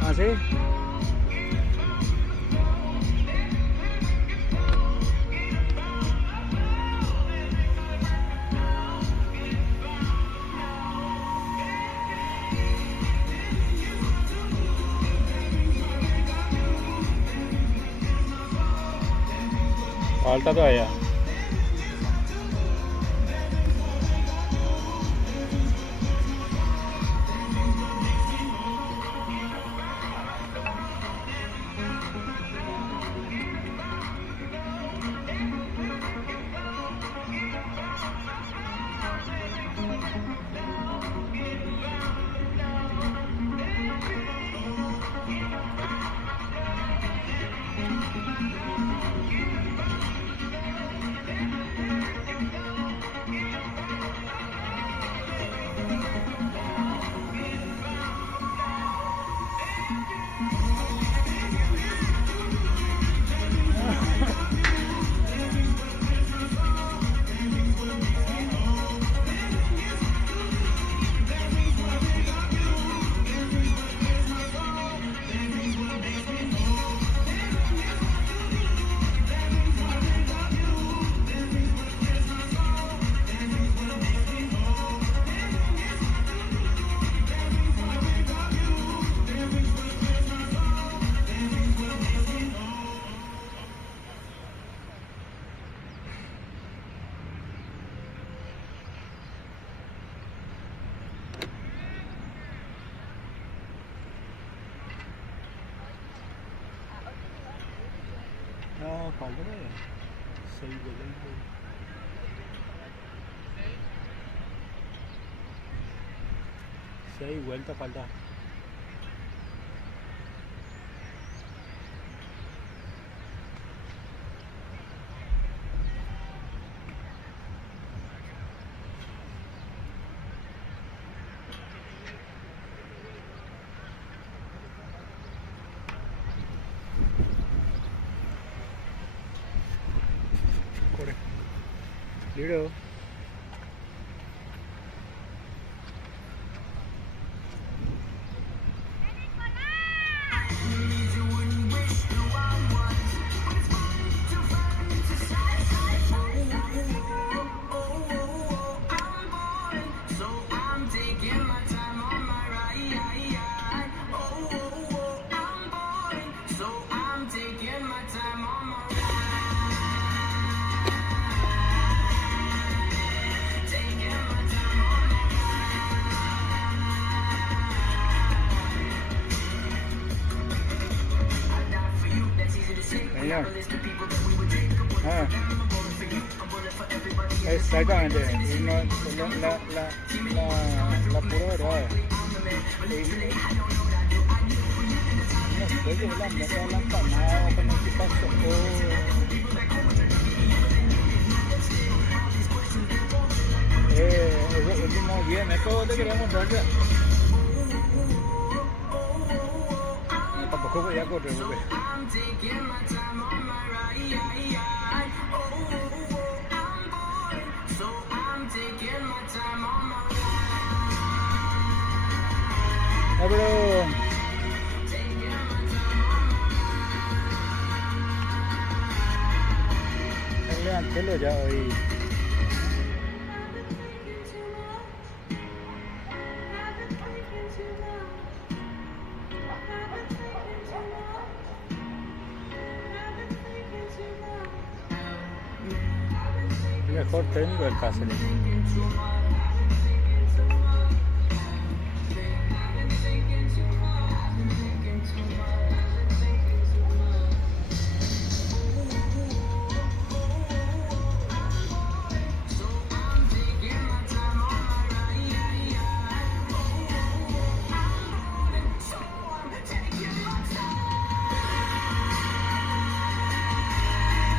¿Ah, sí? Falta todavía. No, falta todavía. 6 vueltas. 6 vueltas falta. Libro. Señor. Exactamente, y no, la pura verdad. No sé, yo la meta de la empanada con el que pasó. El último 10 metros te quería mostrar ya. Tampoco voy a correr, porque no, pero levantélo ya hoy. El mejor técnico del Cáceres.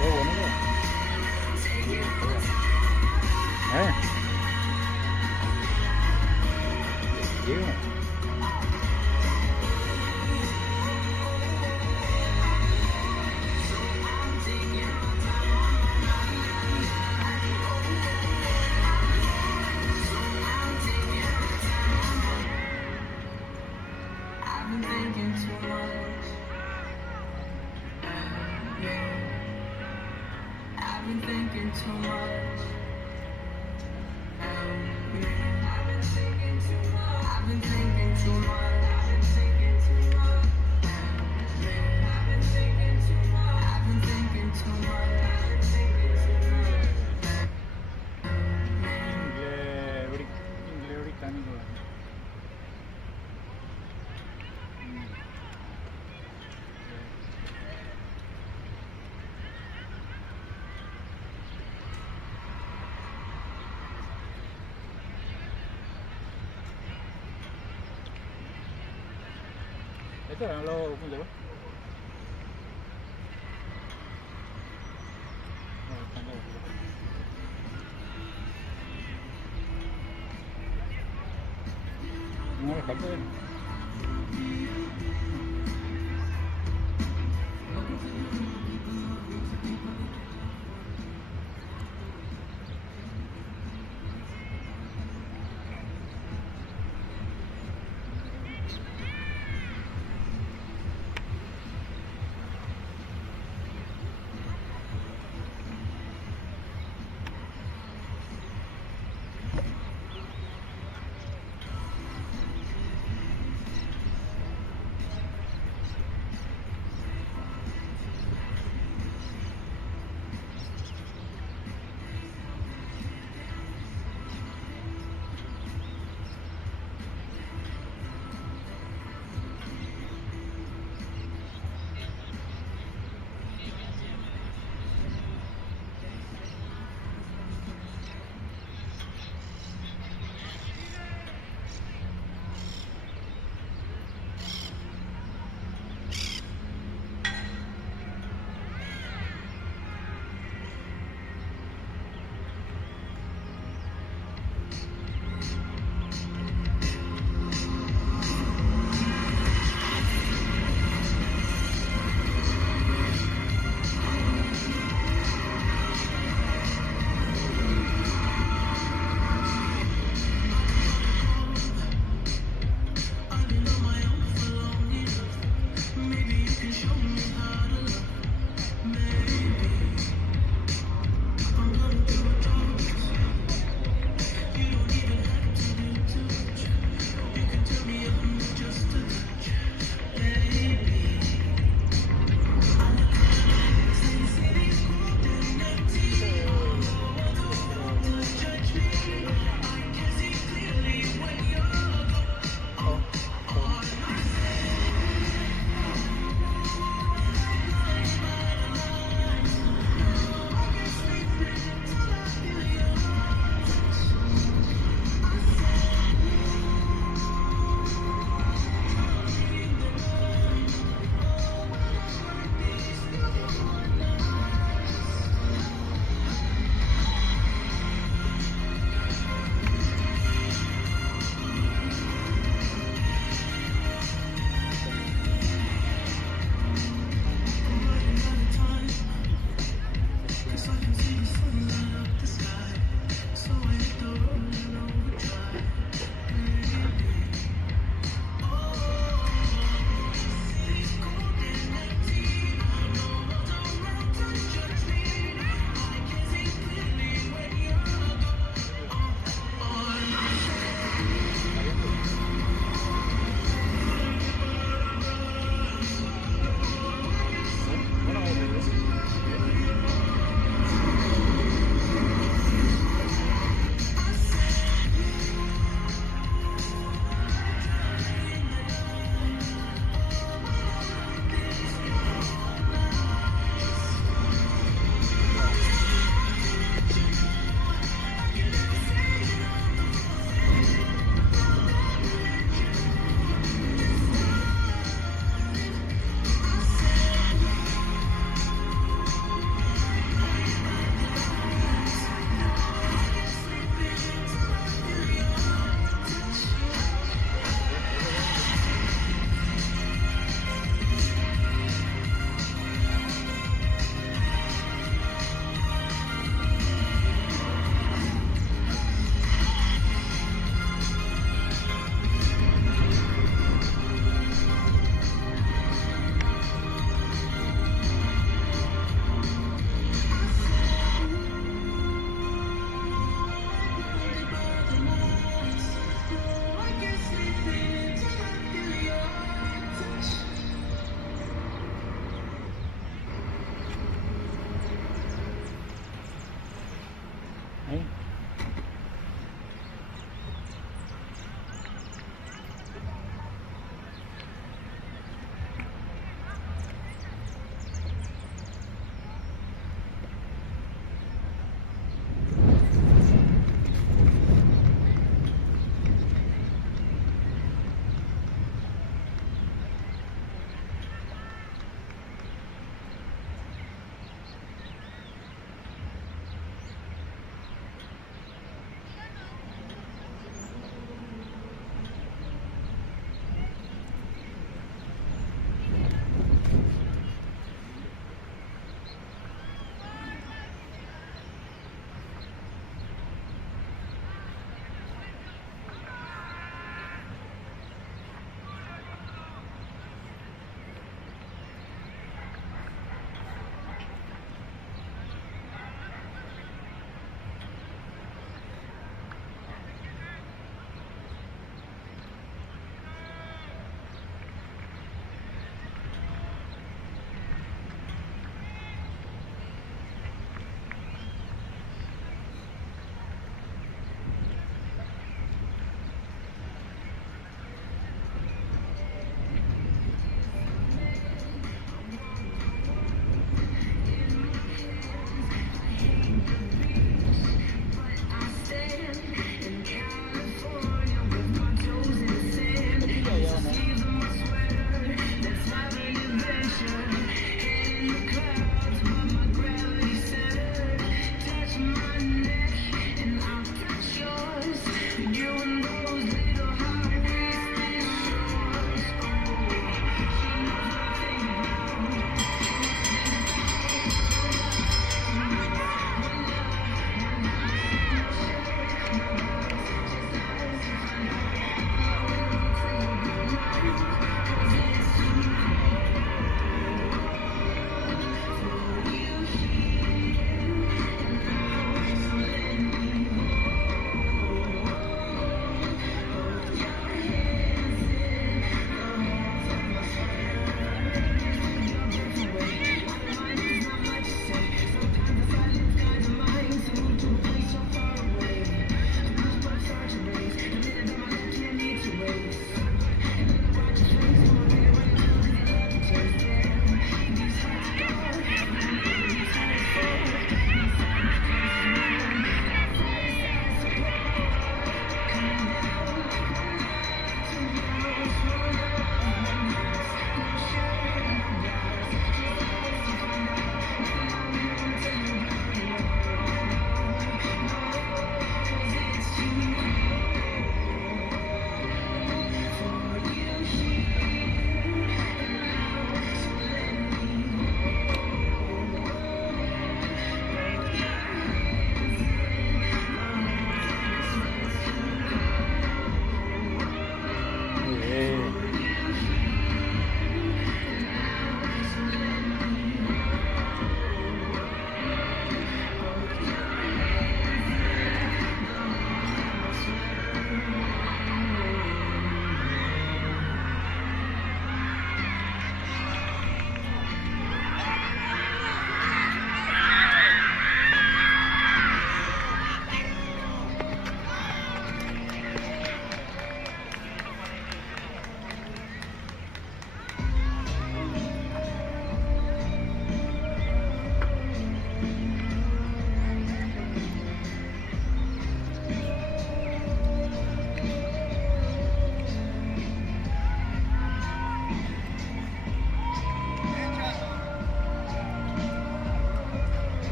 Qué bueno, ¿eh? thinking too much. I've been thinking too much. I've been thinking too much. I've been thinking too much. I've been thinking too much. I've been thinking too much. I've been thinking too much. inglés británico. Esto eran los puntos. No me falta ver.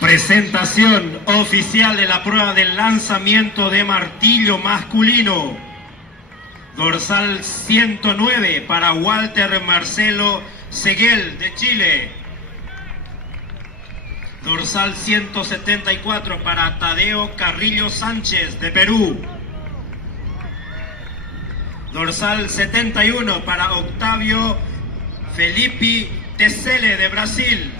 Presentación oficial de la prueba del lanzamiento de martillo masculino. Dorsal 109 para Walter Marcelo Seguel de Chile. Dorsal 174 para Tadeo Carrillo Sánchez de Perú. Dorsal 71 para Octavio Felipe Tessele de Brasil.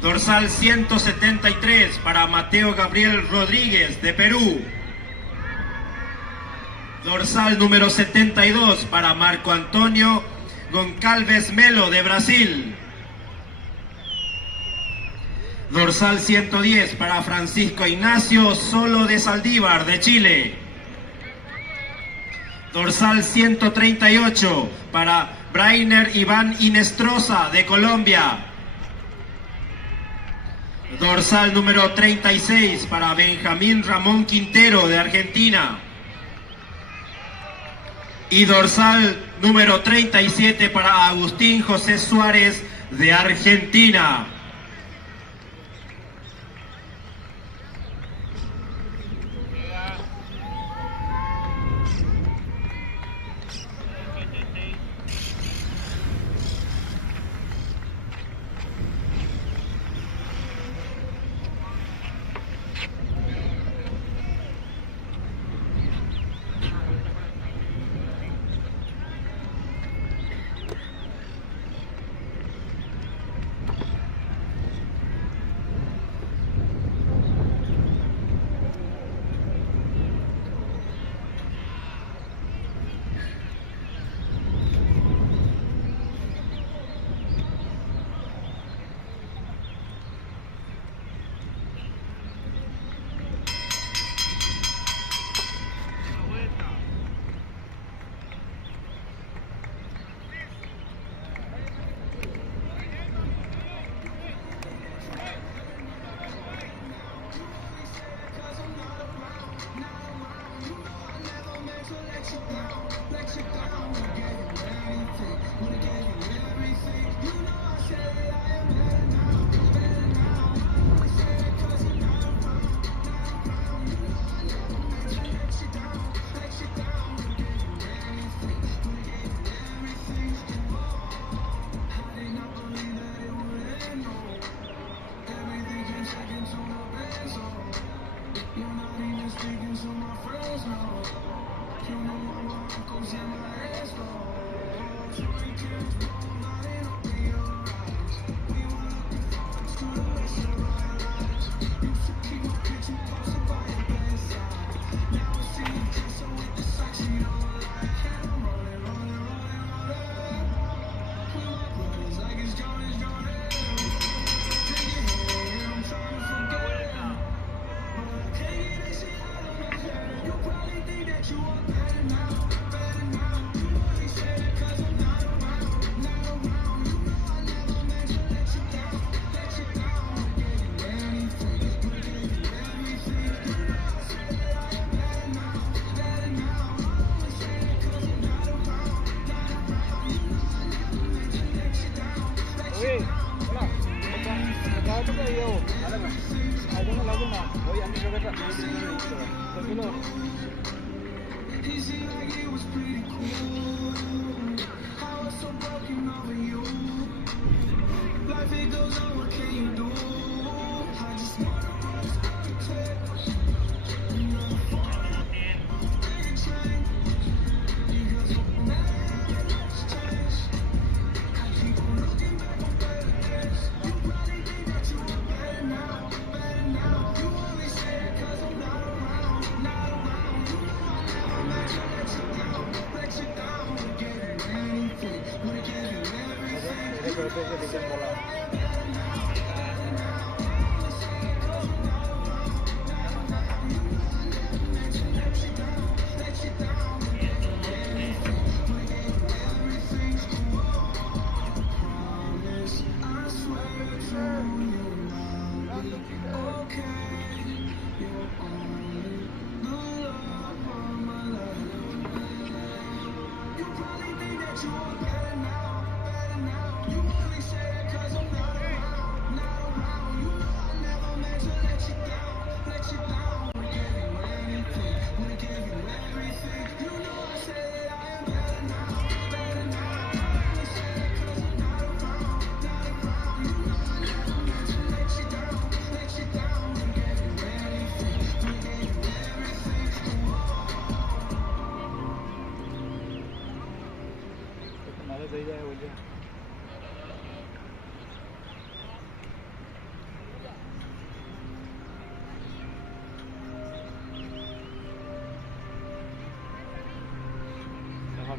Dorsal 173 para Mateo Gabriel Rodríguez de Perú. Dorsal número 72 para Marco Antonio Goncalves Melo de Brasil. Dorsal 110 para Francisco Ignacio Solo de Saldívar de Chile. Dorsal 138 para Brainer Iván Inestrosa de Colombia. Dorsal número 36 para Benjamín Ramón Quintero de Argentina. Y dorsal número 37 para Agustín José Suárez de Argentina.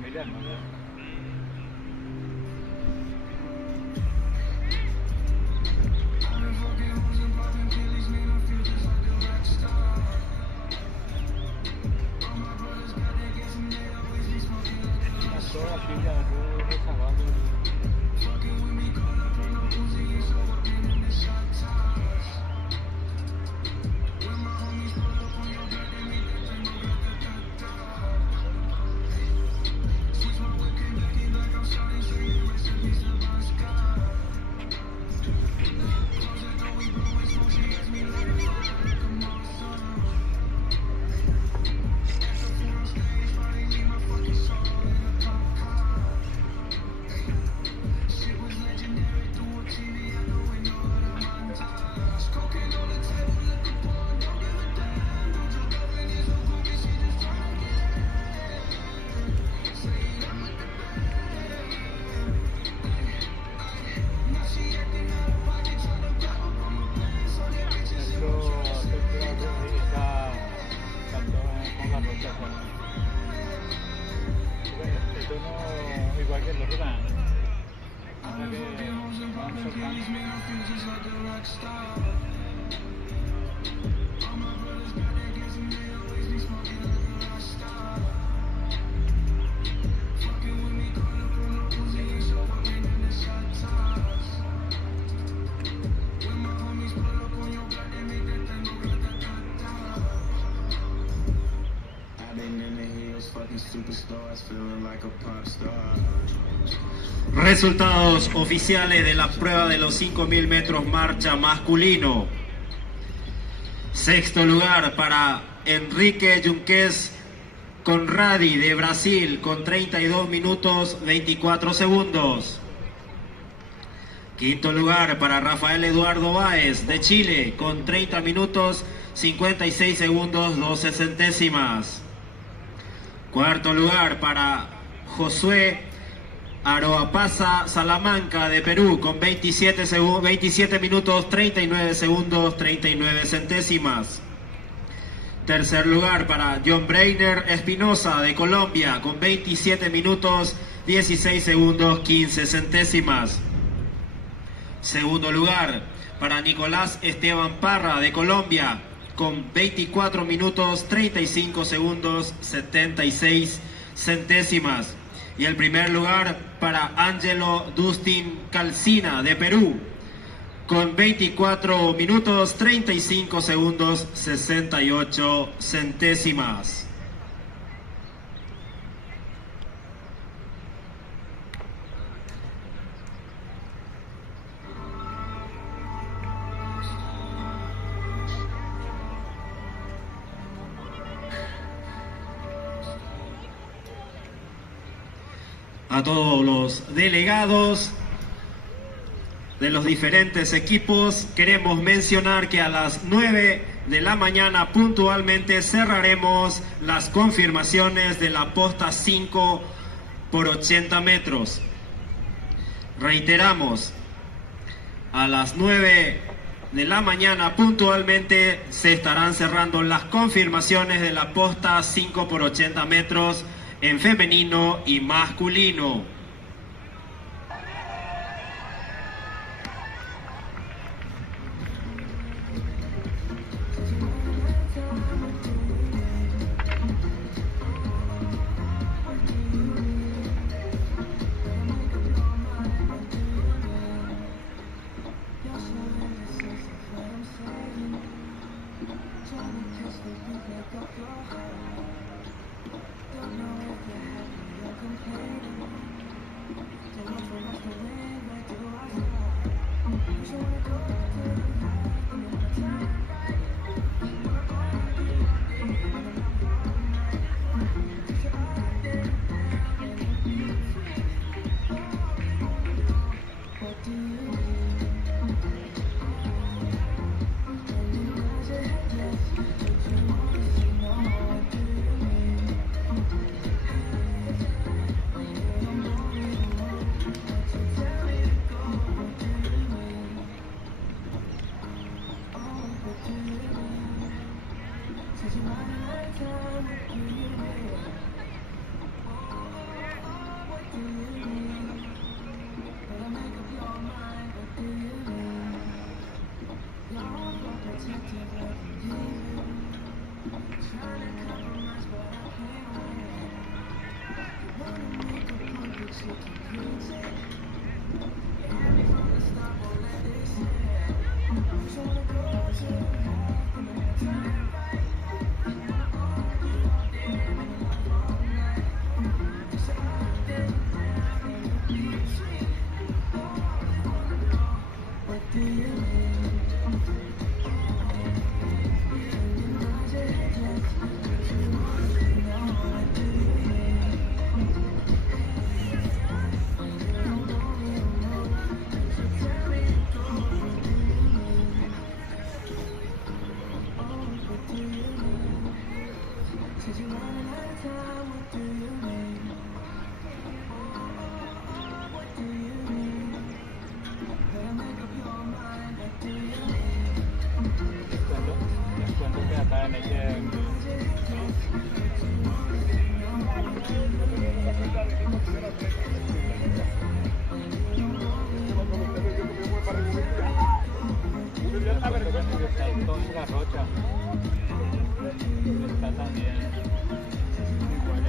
familiar, ¿no? Toda la pila de rezagado. Igual que el otro lado. Ahora que van soltando. Resultados oficiales de la prueba de los 5.000 metros marcha masculino. Sexto lugar para Enrique Junquez Conradi de Brasil con 32 minutos 24 segundos. Quinto lugar para Rafael Eduardo Báez de Chile con 30 minutos 56 segundos 12 centésimas. Cuarto lugar para Josué Aroapaza Salamanca de Perú con 27 minutos 39 segundos 39 centésimas. Tercer lugar para John Breiner Espinosa de Colombia con 27 minutos 16 segundos 15 centésimas. Segundo lugar para Nicolás Esteban Parra de Colombia con 24 minutos 35 segundos 76 centésimas. Y el primer lugar para Angelo Dustin Calcina de Perú con 24 minutos 35 segundos 68 centésimas. A todos los delegados de los diferentes equipos, queremos mencionar que a las 9 de la mañana puntualmente cerraremos las confirmaciones de la posta 5 por 80 metros. Reiteramos, a las 9 de la mañana puntualmente se estarán cerrando las confirmaciones de la posta 5 por 80 metros en femenino y masculino. Les cuento que acá en en la rocha está también igual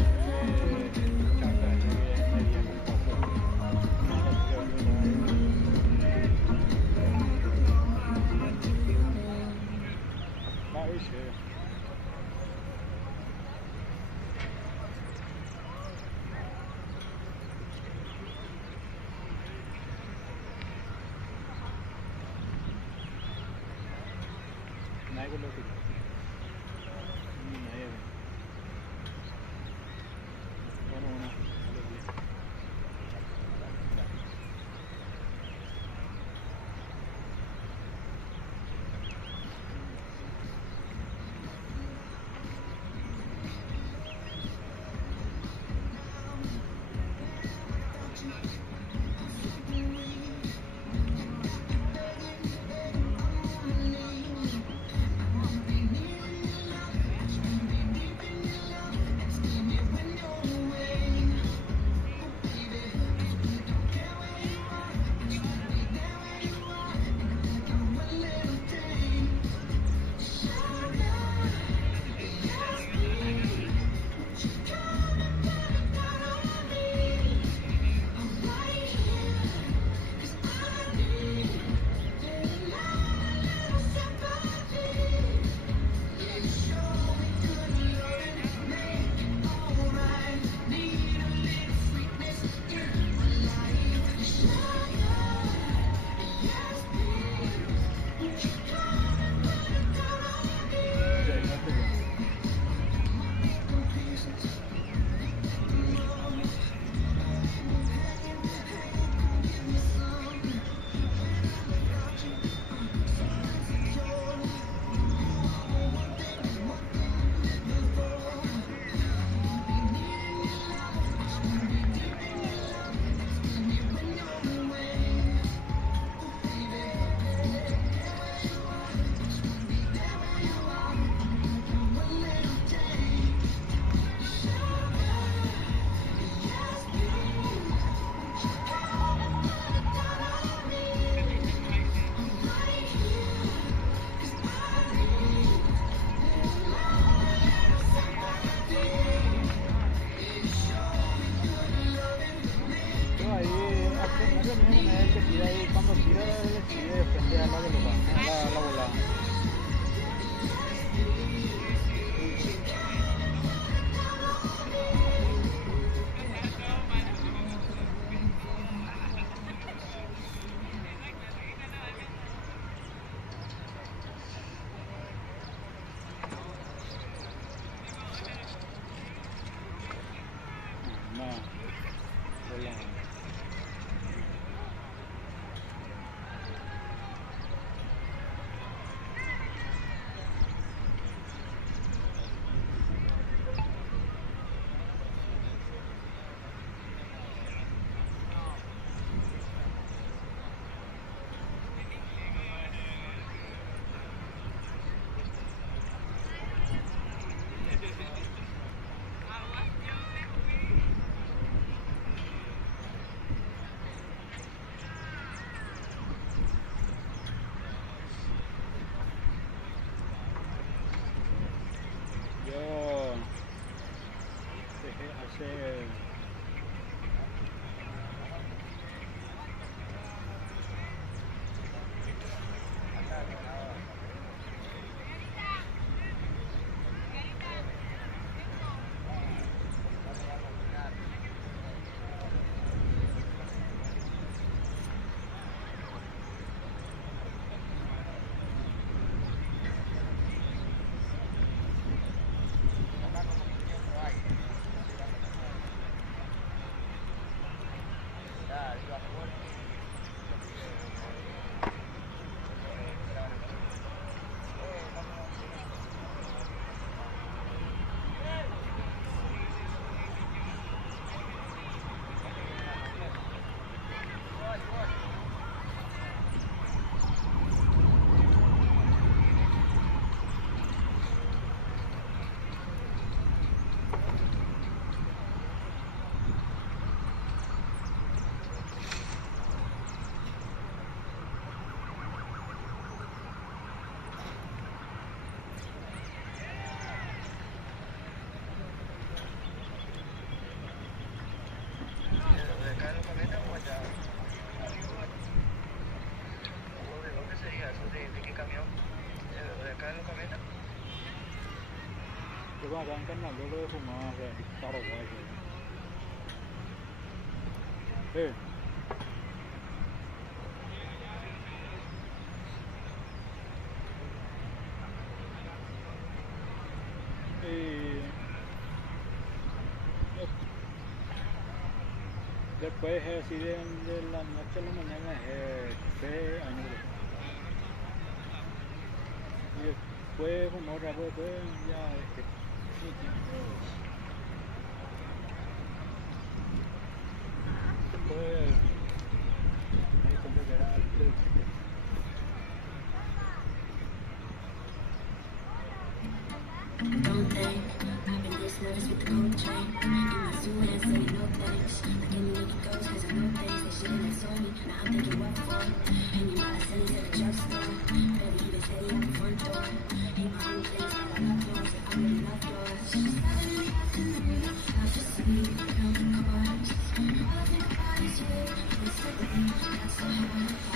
Yo cuando estaba en carnaval yo creo que fumaba Paraguay. Sí. Y después así de la noche a la mañana es años. Y después fumó rato, después ya después ahí siempre que era Don't think I've been this nervous with the cold train. In my suit and say no thanks. Like any nigga goes, cause I know things that shit that's on me. Now I'm thinking what for? And you might have sent it to the drugstore. Baby, he been steady at the front door. Ain't my own place, but I love yours. I really love yours. She's 7 in the afternoon. I just see count the cars. All I think about is you. It's the thing that's so hard.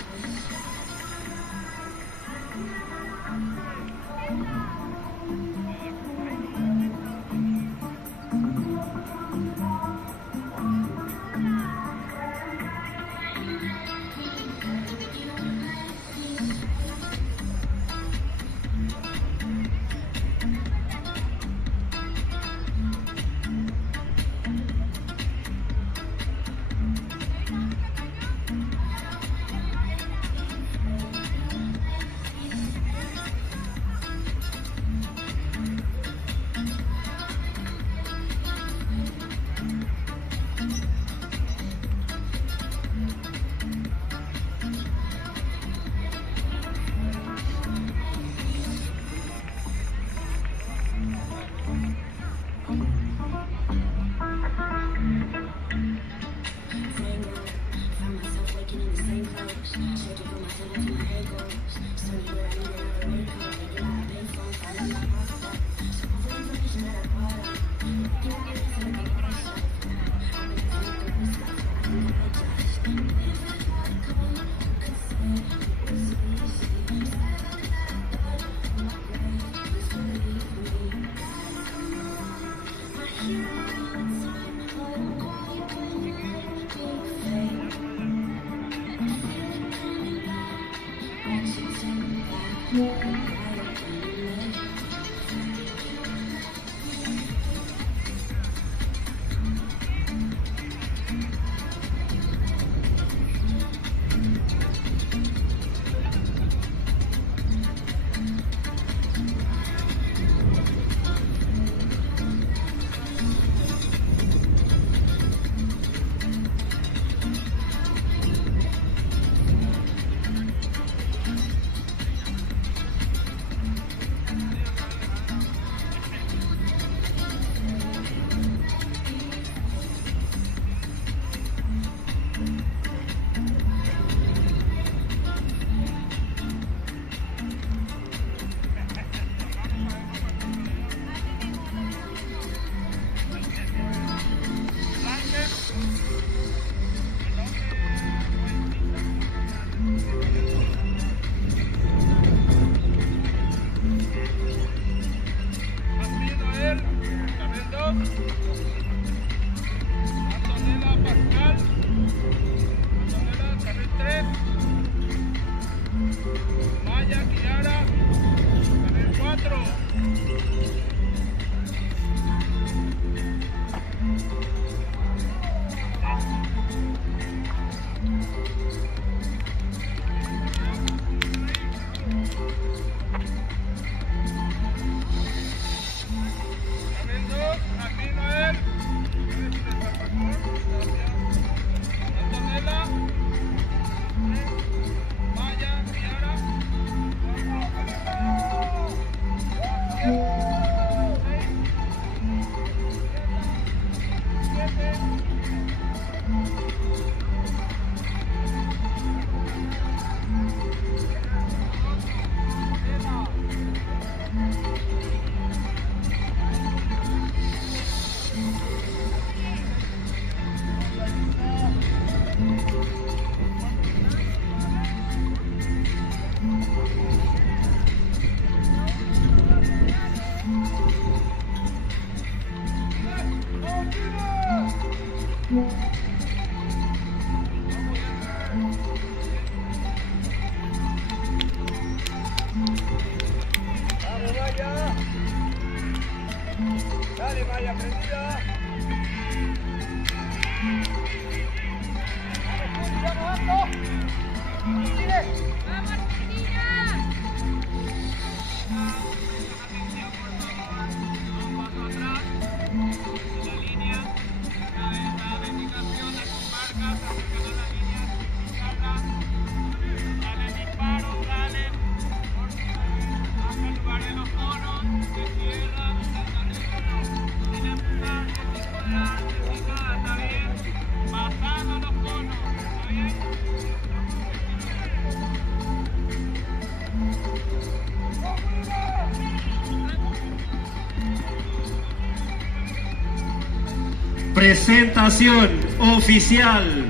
Presentación oficial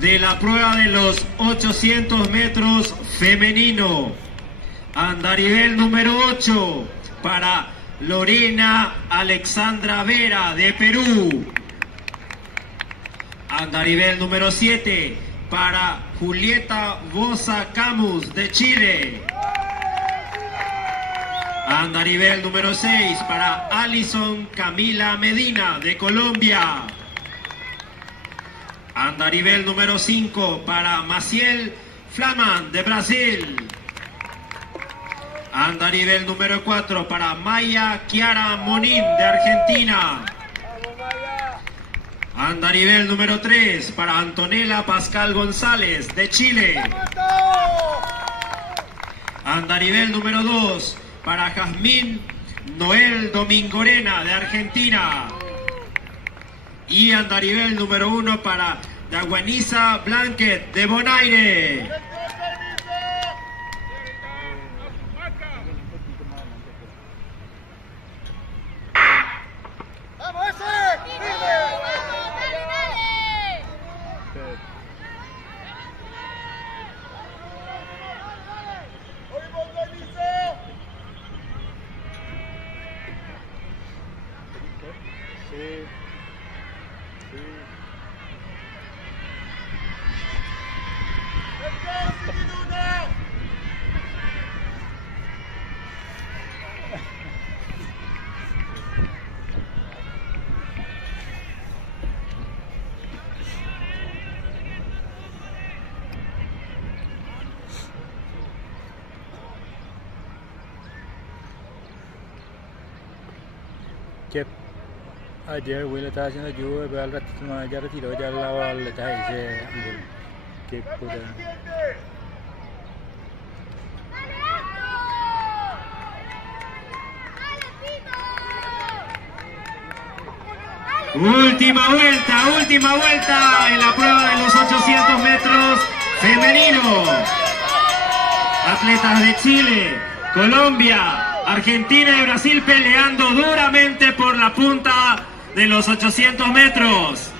de la prueba de los 800 metros femenino. Andarivel número 8 para Lorena Alexandra Vera de Perú. Andarivel número 7 para Julieta Bosa Camus de Chile. Andarivel número 6 para Alison Camila Medina de Colombia. Andarivel número 5 para Maciel Flaman de Brasil. Andarivel número 4 para Maya Chiara Monín de Argentina. Andarivel número 3 para Antonella Pascal González de Chile. Andarivel número 2 para Jazmín Noel Domingorena de Argentina. Y andarivel número 1 para Daguanisa Blanquet de Bonaire. Que ayer Will estaba haciendo lluvia, pero al ratito más ya retiró ya la boleta y dice que puta. Última vuelta en la prueba de los 800 metros femenino. Atletas de Chile, Colombia, Argentina y Brasil peleando duramente por la punta de los 800 metros.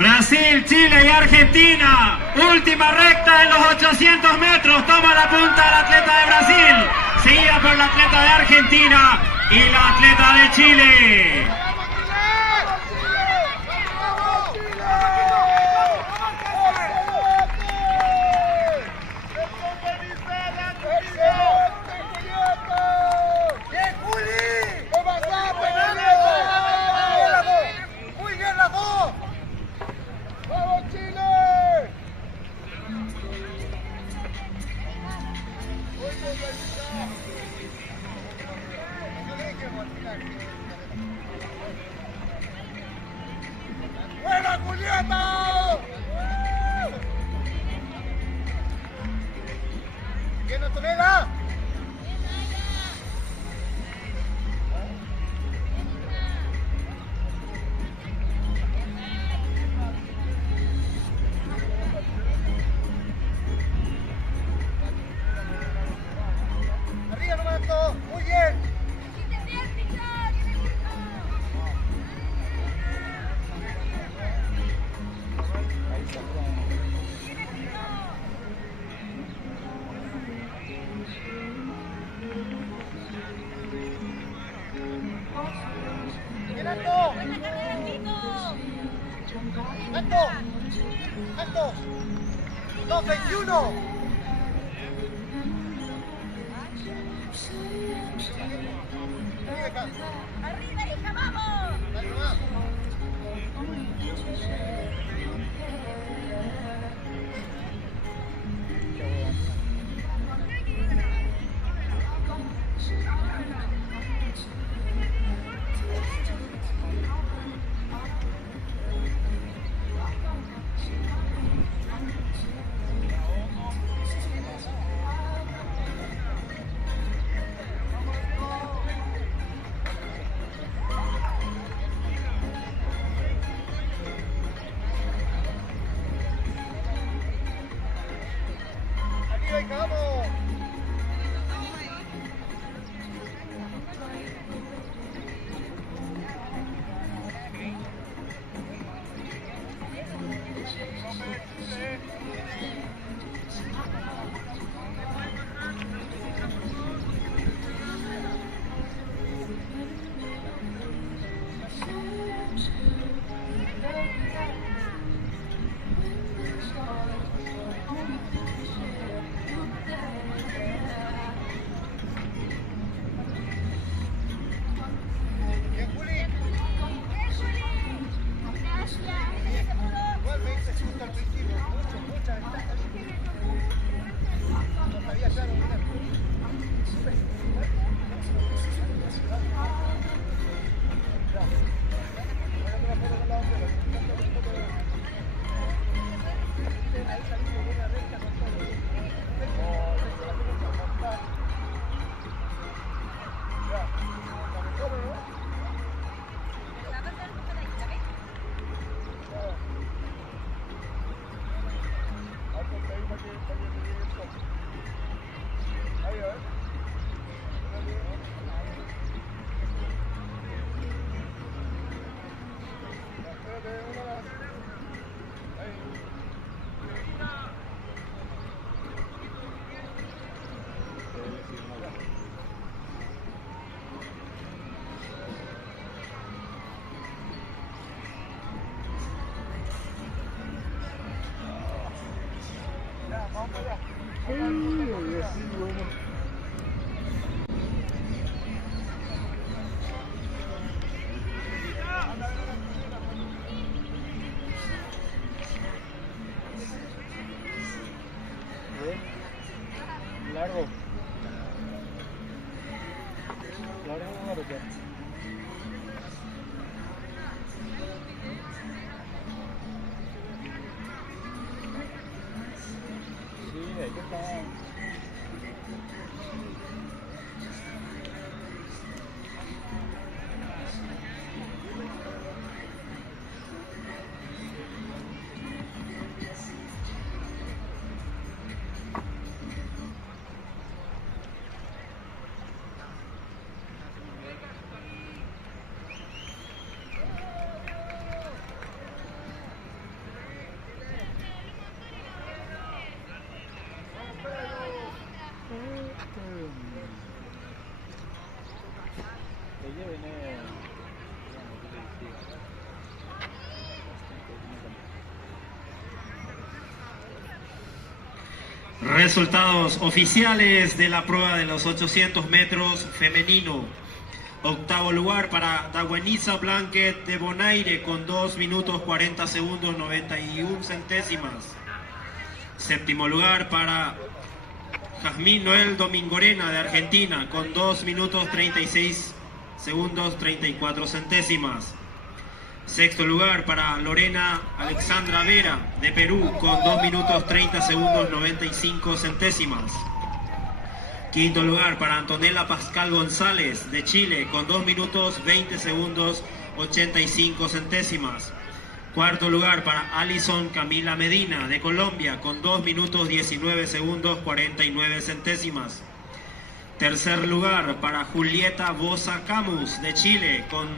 Brasil, Chile y Argentina. Última recta en los 800 metros. Toma la punta el atleta de Brasil, seguida por la atleta de Argentina y la atleta de Chile. ¡Alto! ¡2.21! ¡Arriba, hija, vamos! ¡Vamos! Igualmente, justo al principio, mucha ventaja. No sabía claro, mira. Largo. Largo o largo. Sí, ahí está. Ella viene. Resultados oficiales de la prueba de los 800 metros femenino. Octavo lugar para Daweniza Blanquet de Bonaire con 2 minutos 40 segundos 91 centésimas. Séptimo lugar para Jazmín Noel Domingorena de Argentina con 2 minutos 36 segundos 34 centésimas. Sexto lugar para Lorena Alexandra Vera de Perú con 2 minutos 30 segundos 95 centésimas. Quinto lugar para Antonella Pascal González de Chile con 2 minutos 20 segundos 85 centésimas. Cuarto lugar para Alison Camila Medina de Colombia con 2 minutos 19 segundos 49 centésimas. Tercer lugar para Julieta Bosa Camus de Chile con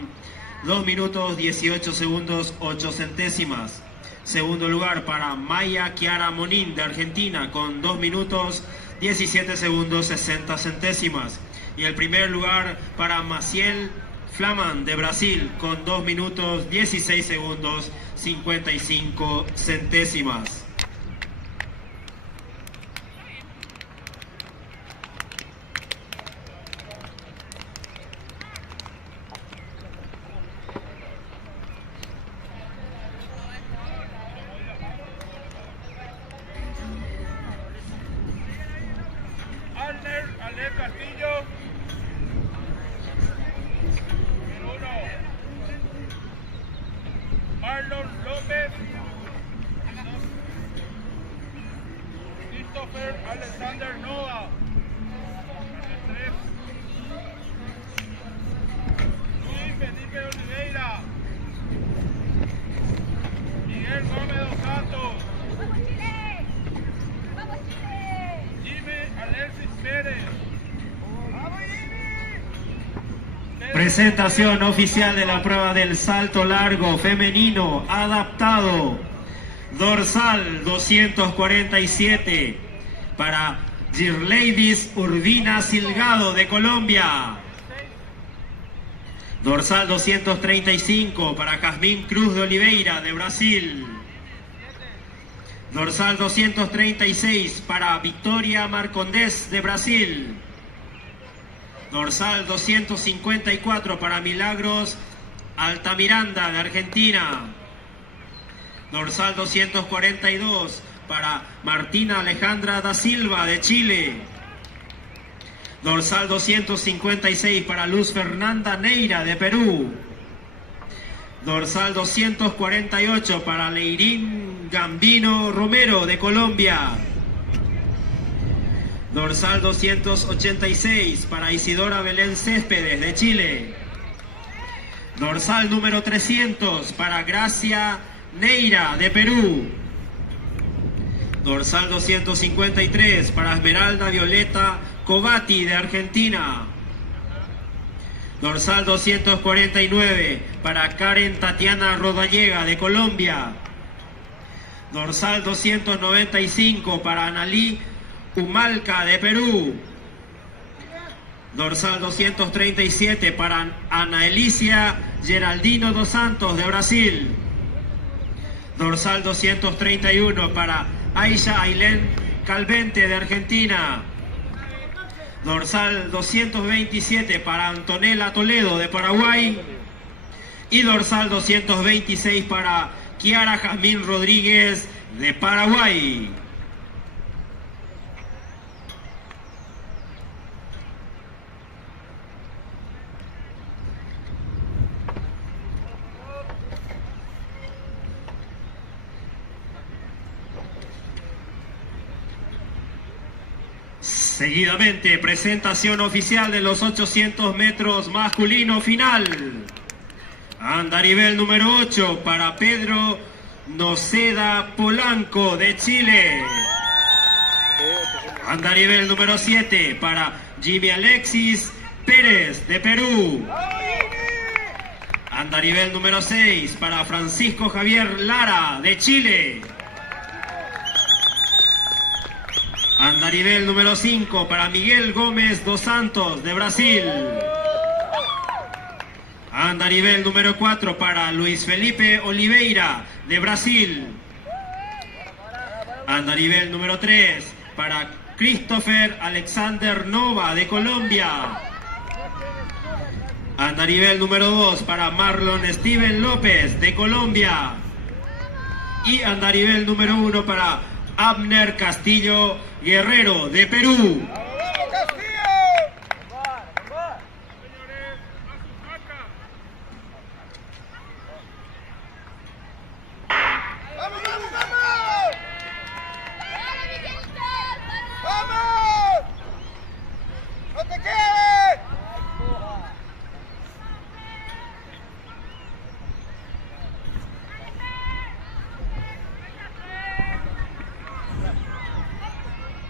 2 minutos 18 segundos 8 centésimas. Segundo lugar para Maya Chiara Monín de Argentina con 2 minutos 17 segundos 60 centésimas. Y el primer lugar para Maciel Flaman de Brasil con 2 minutos 16 segundos 55 centésimas. Ale Castillo. Marlon López. Christopher Alexander Nova. Luis Felipe Oliveira. Miguel Gómez dos Santos. ¡Vamos Chile! ¡Vamos Chile! Jimmy Alexis Pérez. Presentación oficial de la prueba del salto largo femenino adaptado. Dorsal 247 para Girleidis Urbina Silgado de Colombia. Dorsal 235 para Jazmín Cruz de Oliveira de Brasil. Dorsal 236 para Victoria Marcondes de Brasil. Dorsal 254 para Milagros Altamiranda de Argentina. Dorsal 242 para Martina Alejandra da Silva de Chile. Dorsal 256 para Luz Fernanda Neira de Perú. Dorsal 248 para Leirín Gambino Romero de Colombia. Dorsal 286 para Isidora Belén Céspedes de Chile. Dorsal número 300 para Gracia Neira de Perú. Dorsal 253 para Esmeralda Violeta Covati de Argentina. Dorsal 249 para Karen Tatiana Rodallega de Colombia. Dorsal 295 para Analí Humalca de Perú. Dorsal 237 para Ana Elicia Geraldino dos Santos de Brasil. Dorsal 231 para Aisha Ailén Calvente de Argentina. Dorsal 227 para Antonella Toledo de Paraguay. Y dorsal 226 para Kiara Jazmín Rodríguez de Paraguay. Seguidamente, presentación oficial de los 800 metros masculino final. Andarivel número 8 para Pedro Noceda Polanco de Chile. Andarivel número 7 para Jimmy Alexis Pérez de Perú. Andarivel número 6 para Francisco Javier Lara de Chile. Andarivel número 5 para Miguel Gómez dos Santos de Brasil. Andarivel número 4 para Luis Felipe Oliveira de Brasil. Andarivel número 3 para Christopher Alexander Nova de Colombia. Andarivel número 2 para Marlon Steven López de Colombia. Y andarivel número 1 para Abner Castillo Guerrero de Perú.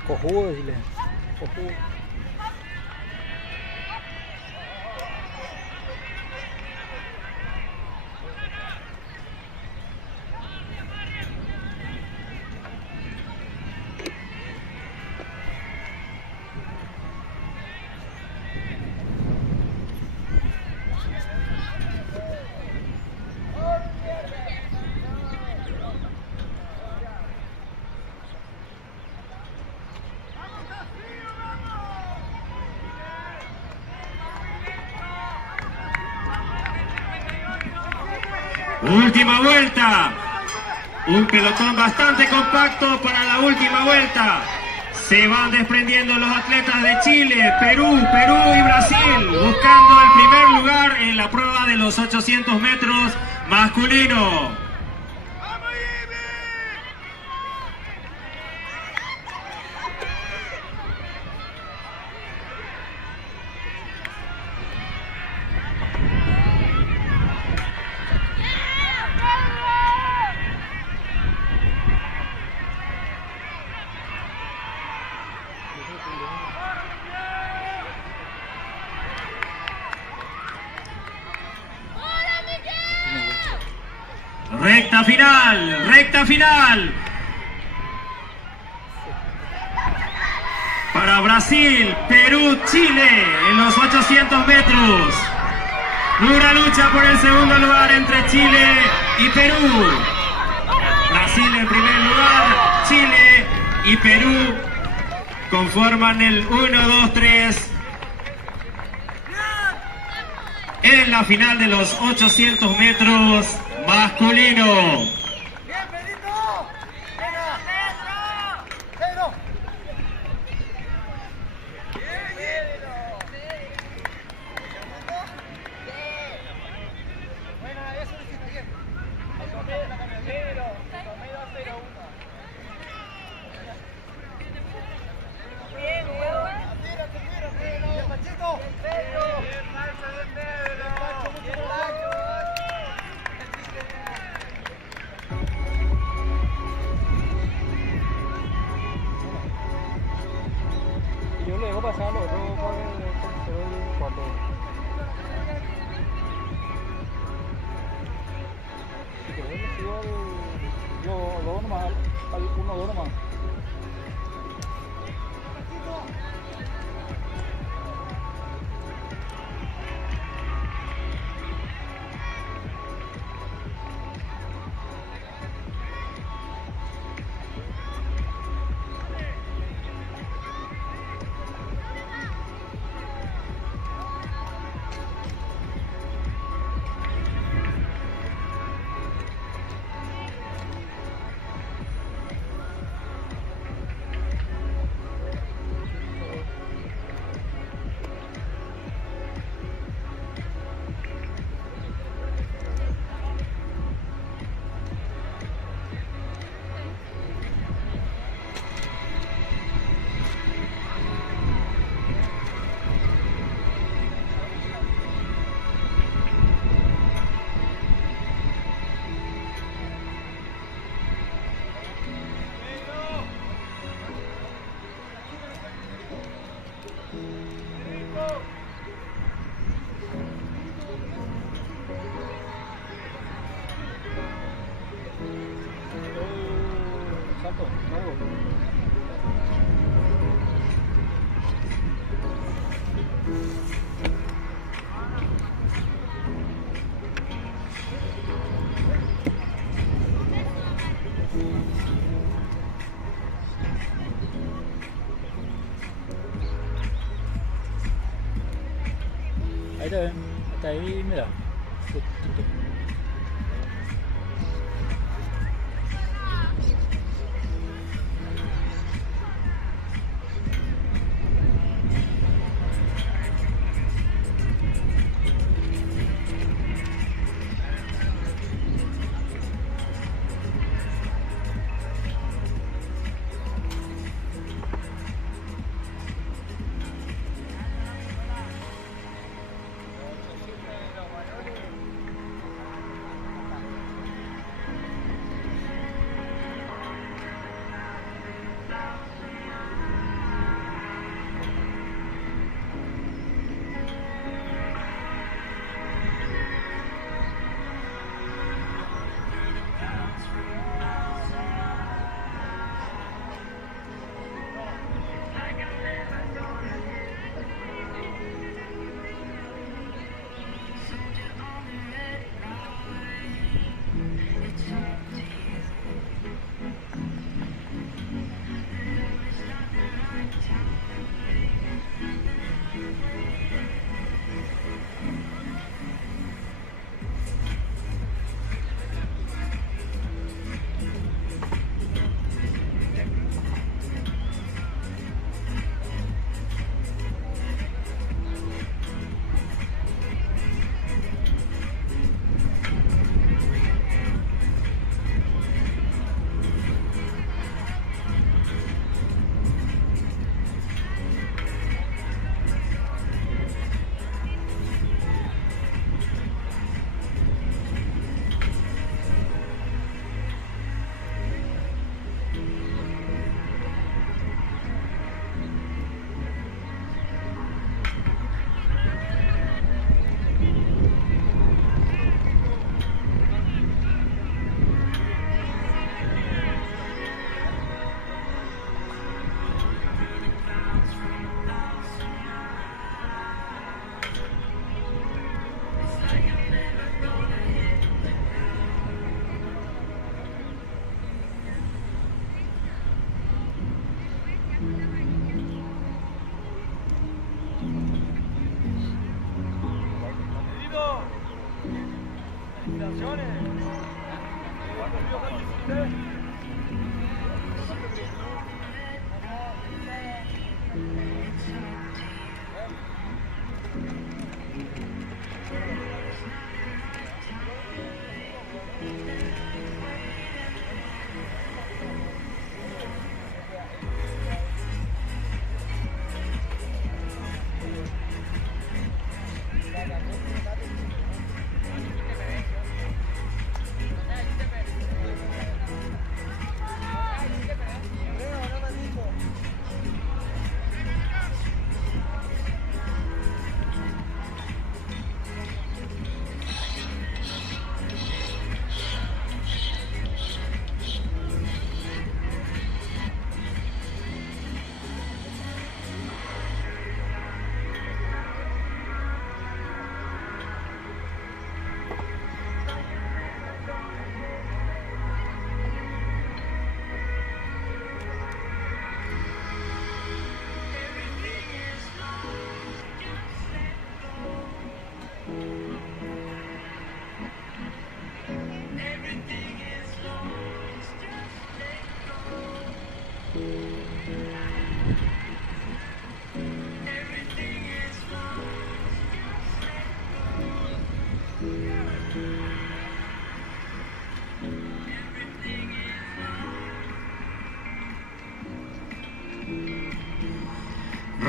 Cojudo, dile. Cojudo. Última vuelta. Un pelotón bastante compacto para la última vuelta. Se van desprendiendo los atletas de Chile, Perú y Brasil, buscando el primer lugar en la prueba de los 800 metros masculino. Recta final. Para Brasil, Perú, Chile en los 800 metros. Dura lucha por el segundo lugar entre Chile y Perú. Brasil en primer lugar, Chile y Perú conforman el 1, 2, 3 en la final de los 800 metros masculino. Bien, Pedrito. Venga. Pedro. Bueno, eso lo hiciste bien. Ahí tomé la cámara. Pedro. Tomé 2-0-1. Bien, huevo. Tira, Pedro. Bien, Panchito. Pedro. Bien, Pancho, mucho golazo. Yo le dejo pasar a los otros cuando... Si querés le sigo los dos nomás, al 1 o 2 nomás. Salto, nuevo. Ahí te ven, hasta ahí, mira.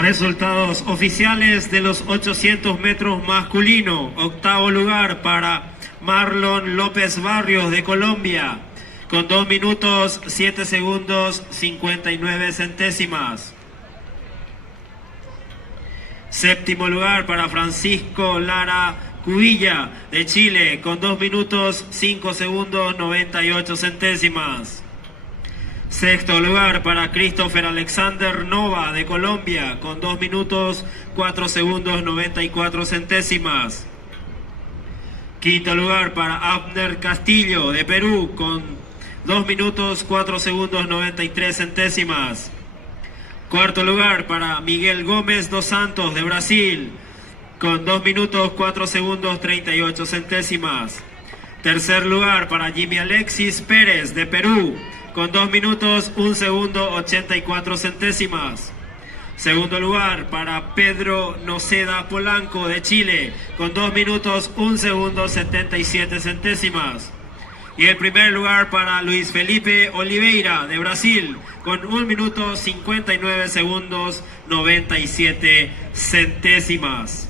Resultados oficiales de los 800 metros masculino. Octavo lugar para Marlon López Barrios de Colombia, con 2 minutos 7 segundos 59 centésimas. Séptimo lugar para Francisco Lara Cubilla de Chile, con 2 minutos 5 segundos 98 centésimas. Sexto lugar para Christopher Alexander Nova de Colombia, con 2 minutos 4 segundos 94 centésimas. Quinto lugar para Abner Castillo de Perú, con 2 minutos 4 segundos 93 centésimas. Cuarto lugar para Miguel Gómez dos Santos de Brasil, con 2 minutos 4 segundos 38 centésimas. Tercer lugar para Jimmy Alexis Pérez de Perú, con 2 minutos 1 segundo 84 centésimas. Segundo lugar para Pedro Noceda Polanco de Chile, con 2 minutos 1 segundo 77 centésimas. Y el primer lugar para Luis Felipe Oliveira de Brasil, con 1 minuto 59 segundos 97 centésimas.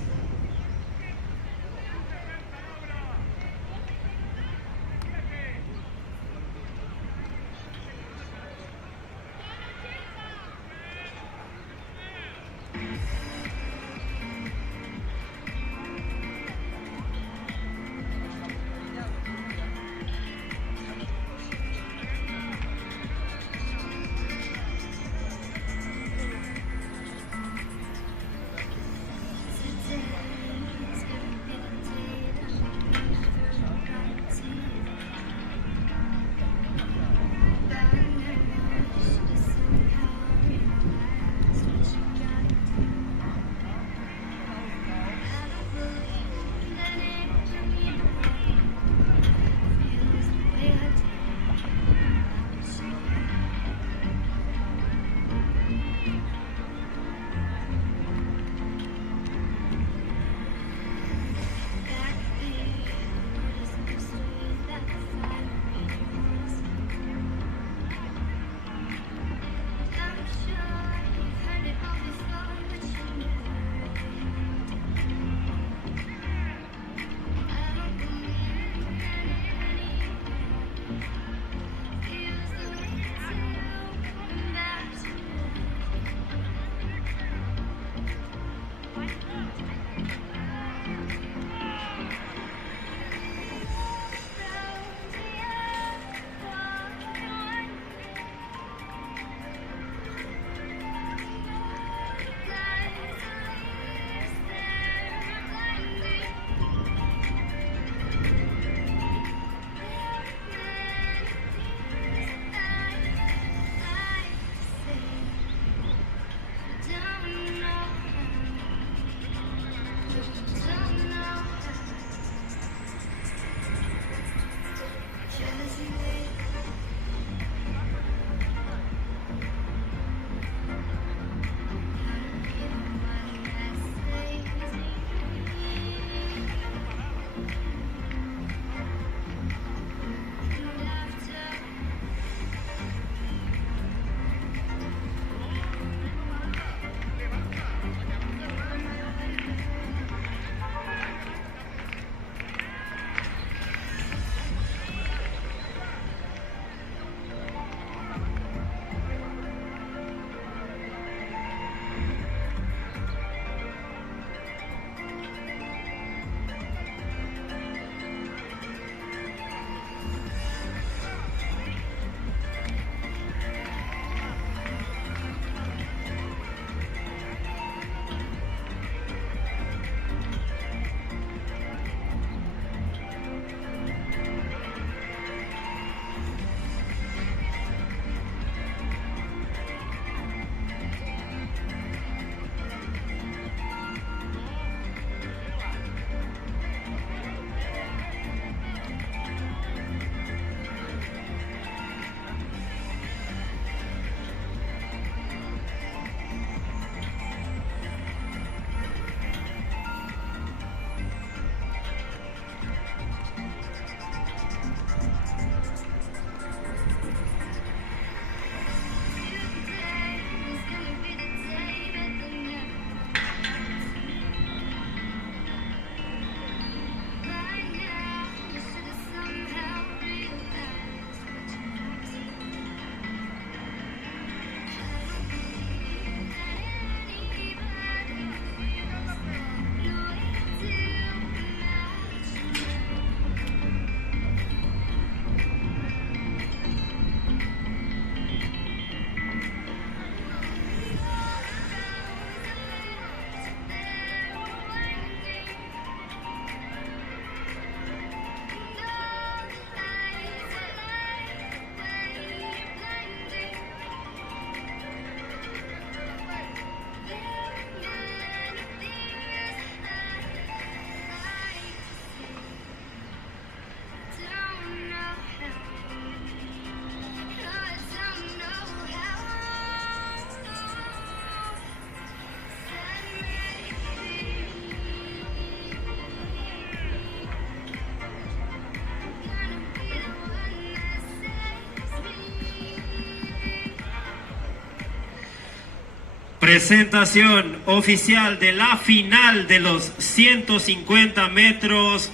Presentación oficial de la final de los 150 metros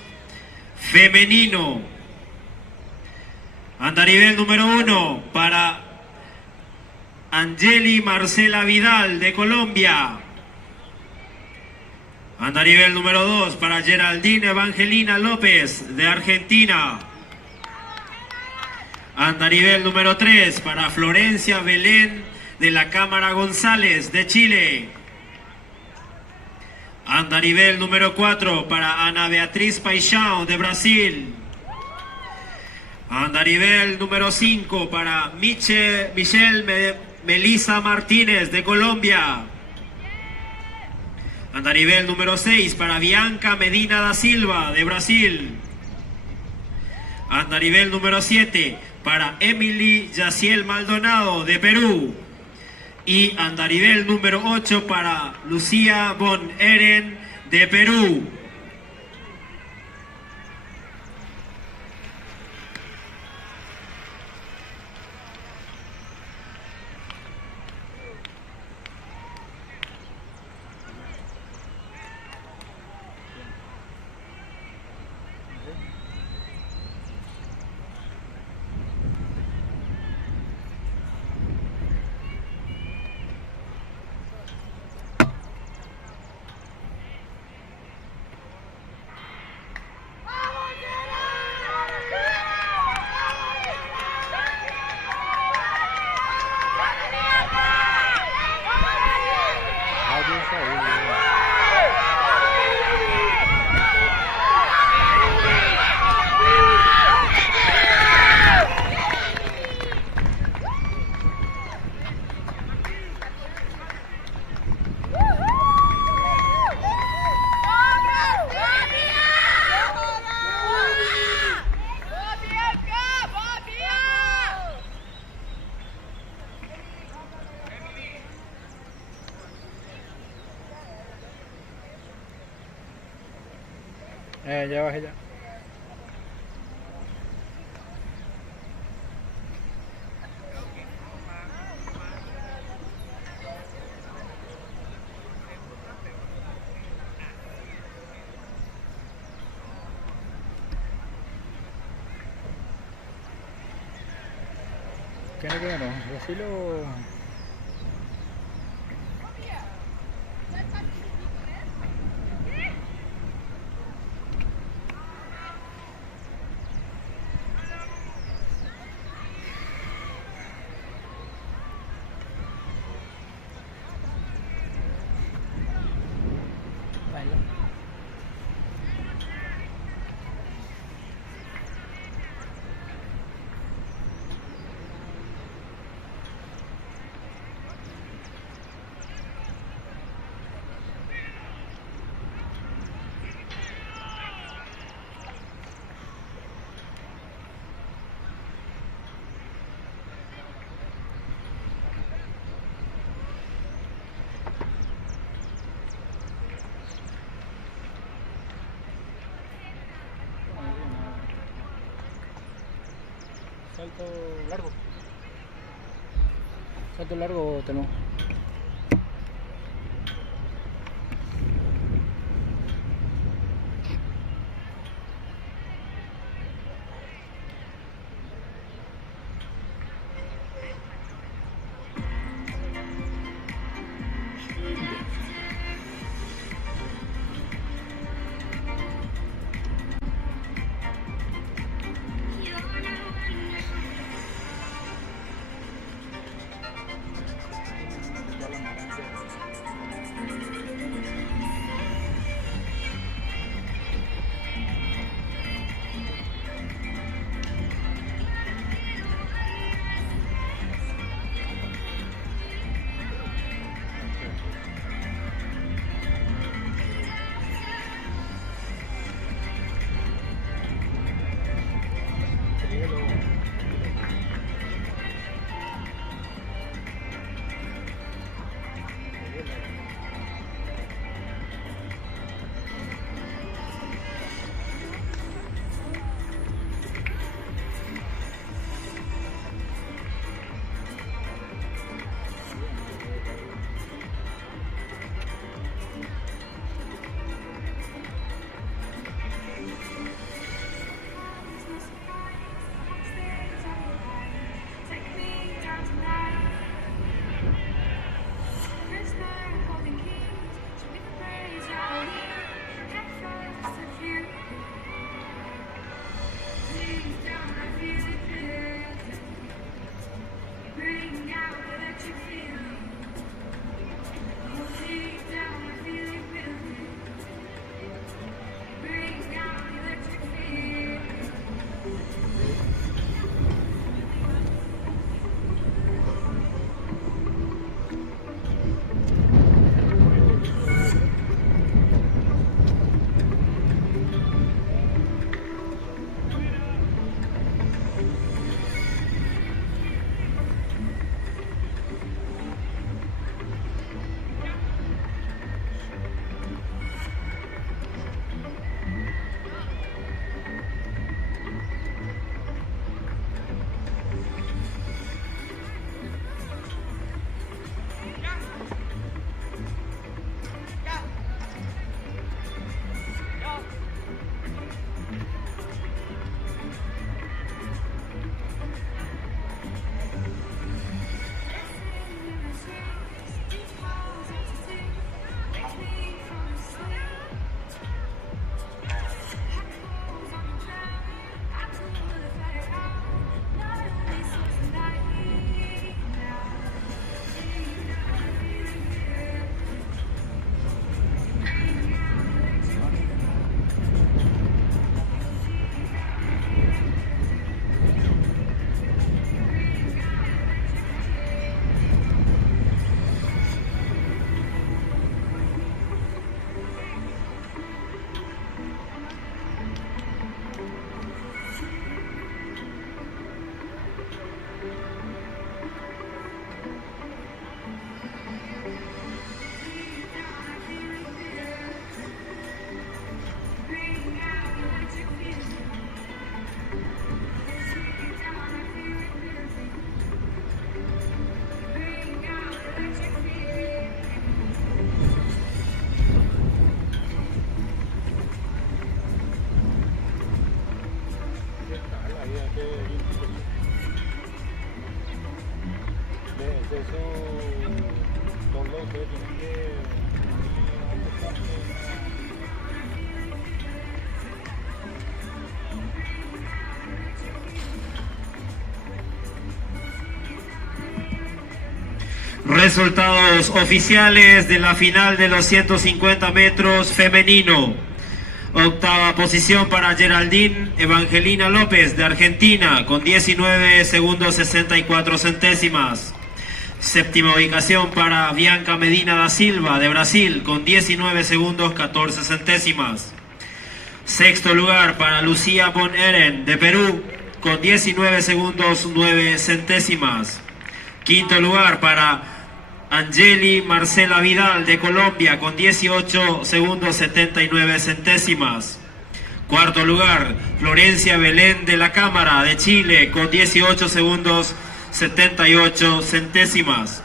femenino. Andarivel número 1 para Angeli Marcela Vidal de Colombia. Andarivel número 2 para Geraldine Evangelina López de Argentina. Andarivel número 3 para Florencia Belén de la Cámara González de Chile. Andarivel número 4 para Ana Beatriz Paixão de Brasil. Andarivel número 5 para Michelle Melissa Martínez de Colombia. Andarivel número 6 para Bianca Medina da Silva de Brasil. Andarivel número 7 para Emily Yaciel Maldonado de Perú. Y andarivel número 8 para Lucía Von Eren de Perú. Ya bajé ya. ¿Qué no queda, no? ¿Brasil o...? Salto largo. Salto largo tenemos. Resultados oficiales de la final de los 150 metros femenino. Octava posición para Geraldine Evangelina López de Argentina con 19 segundos 64 centésimas. Séptima ubicación para Bianca Medina da Silva de Brasil con 19 segundos 14 centésimas. Sexto lugar para Lucía Von Eren de Perú con 19 segundos 9 centésimas. Quinto lugar para Angeli Marcela Vidal de Colombia con 18 segundos 79 centésimas. Cuarto lugar, Florencia Belén de la Cámara de Chile con 18 segundos 78 centésimas.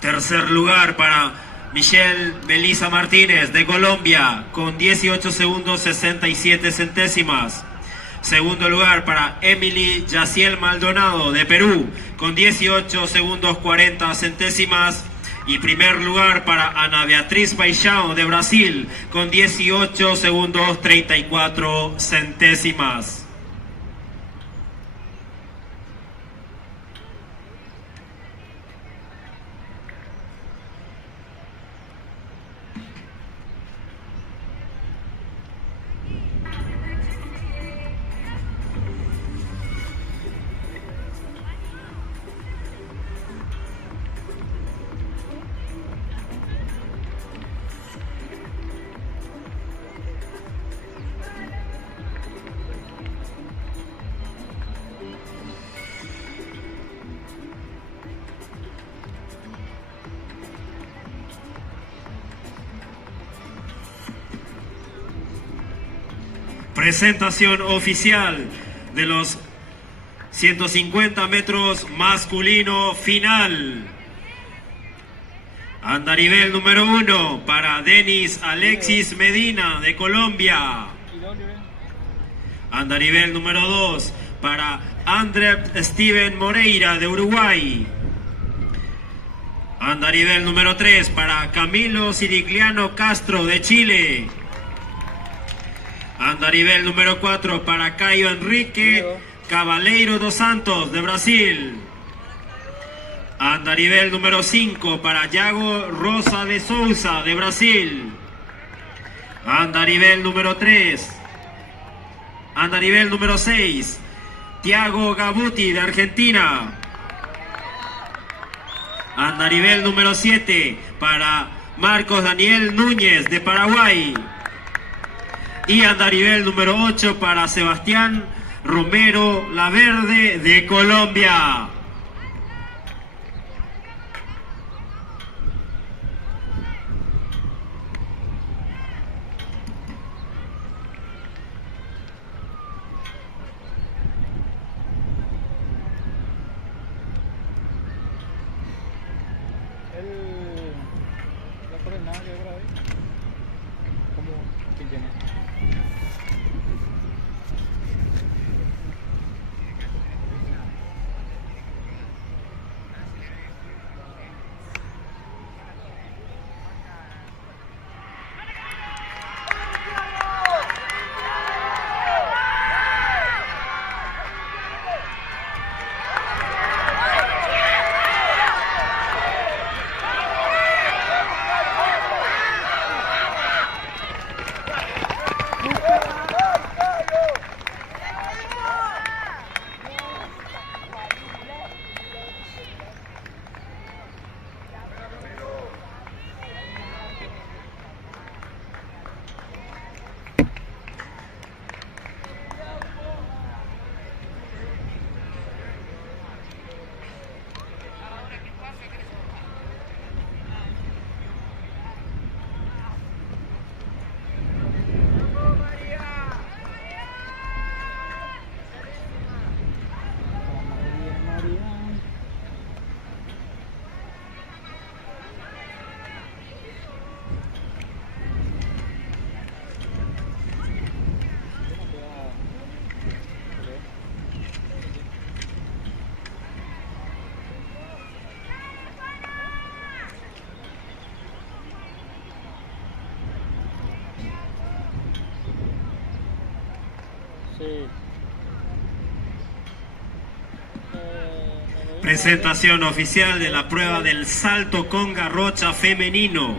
Tercer lugar para Michelle Melissa Martínez de Colombia con 18 segundos 67 centésimas. Segundo lugar para Emily Yaciel Maldonado de Perú con 18 segundos 40 centésimas. Y primer lugar para Ana Beatriz Paixão de Brasil con 18 segundos 34 centésimas. Presentación oficial de los 150 metros masculino final. Andarivel número 1 para Denis Alexis Medina de Colombia. Andarivel número 2 para André Steven Moreira de Uruguay. Andarivel número 3 para Camilo Cirigliano Castro de Chile. Andarivel número 4 para Caio Enrique Cabaleiro dos Santos de Brasil. Andarivel número 5 para Yago Rosa de Souza de Brasil. Andarivel número 3. Andarivel número 6 Thiago Gabuti de Argentina. Andarivel número 7 para Marcos Daniel Núñez de Paraguay. Y andarivel número 8 para Sebastián Romero Laverde de Colombia. ¿La ponen nada que ver ahí? ¿Cómo? ¿Quién tiene? Sí. Me lo Presentación oficial de la prueba del salto con garrocha femenino.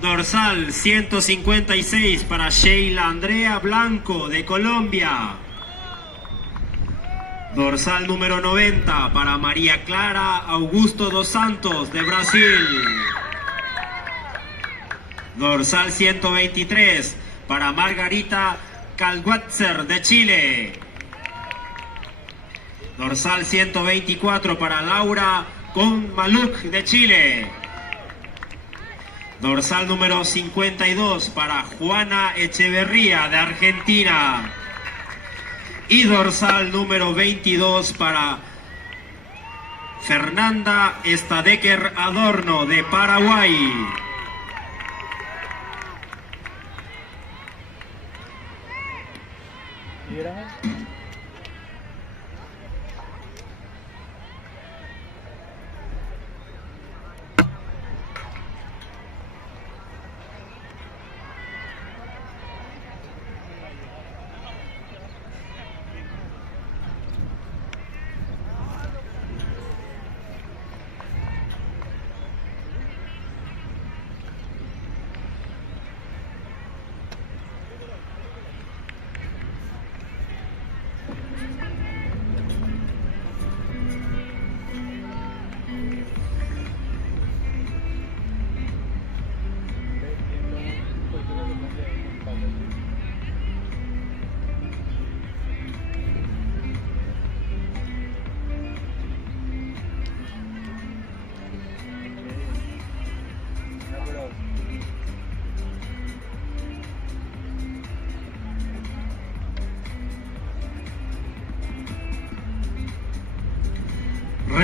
Dorsal 156 para Sheila Andrea Blanco de Colombia. Dorsal número 90 para María Clara Augusto dos Santos de Brasil. Dorsal 123 para Margarita Kalwatzer de Chile. Dorsal 124 para Laura Conmaluk de Chile. Dorsal número 52 para Juana Echeverría de Argentina. Y dorsal número 22 para Fernanda Stadecker Adorno de Paraguay.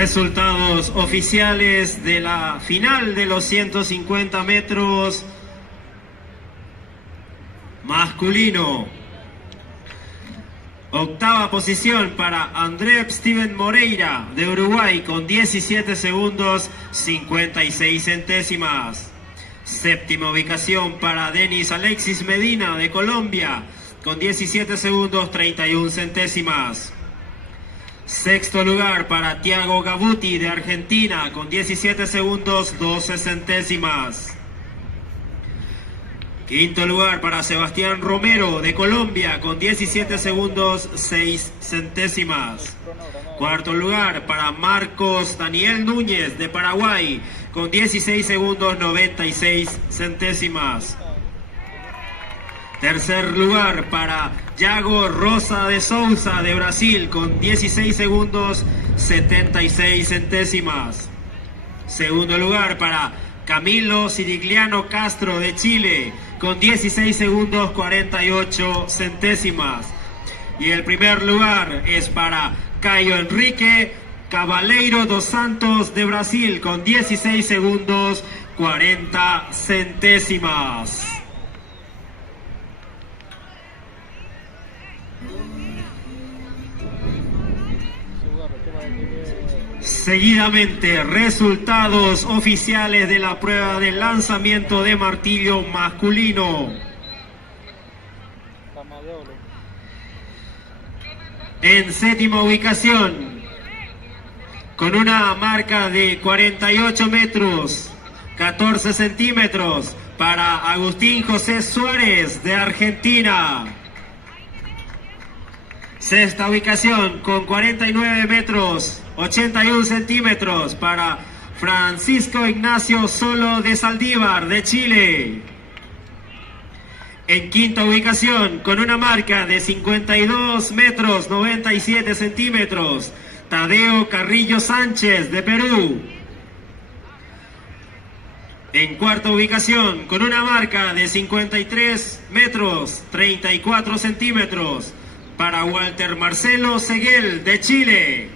Resultados oficiales de la final de los 150 metros masculino. Octava posición para André Steven Moreira de Uruguay con 17 segundos 56 centésimas. Séptima ubicación para Denis Alexis Medina de Colombia con 17 segundos 31 centésimas. Sexto lugar para Thiago Gabuti de Argentina con 17 segundos 12 centésimas. Quinto lugar para Sebastián Romero de Colombia con 17 segundos 6 centésimas. Cuarto lugar para Marcos Daniel Núñez de Paraguay con 16 segundos 96 centésimas. Tercer lugar para Yago Rosa de Souza de Brasil con 16 segundos 76 centésimas. Segundo lugar para Camilo Sirigliano Castro de Chile con 16 segundos 48 centésimas. Y el primer lugar es para Caio Enrique Cabaleiro dos Santos de Brasil con 16 segundos 40 centésimas. Seguidamente, resultados oficiales de la prueba del lanzamiento de martillo masculino. En séptima ubicación, con una marca de 48 metros, 14 centímetros, para Agustín José Suárez de Argentina. Sexta ubicación, con 49 metros, 81 centímetros, para Francisco Ignacio Solo de Saldívar de Chile. En quinta ubicación, con una marca de 52 metros 97 centímetros, Tadeo Carrillo Sánchez de Perú. En cuarta ubicación, con una marca de 53 metros 34 centímetros, para Walter Marcelo Seguel de Chile.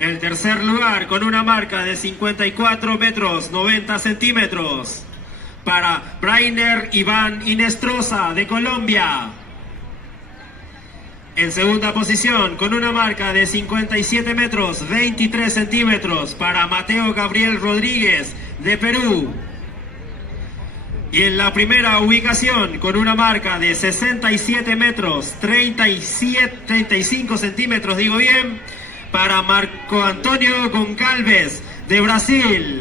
El tercer lugar, con una marca de 54 metros 90 centímetros, para Brainer Iván Inestrosa de Colombia. En segunda posición, con una marca de 57 metros 23 centímetros, para Mateo Gabriel Rodríguez de Perú. Y en la primera ubicación, con una marca de 67 metros 35 centímetros, digo bien, para Marco Antonio Goncalves de Brasil.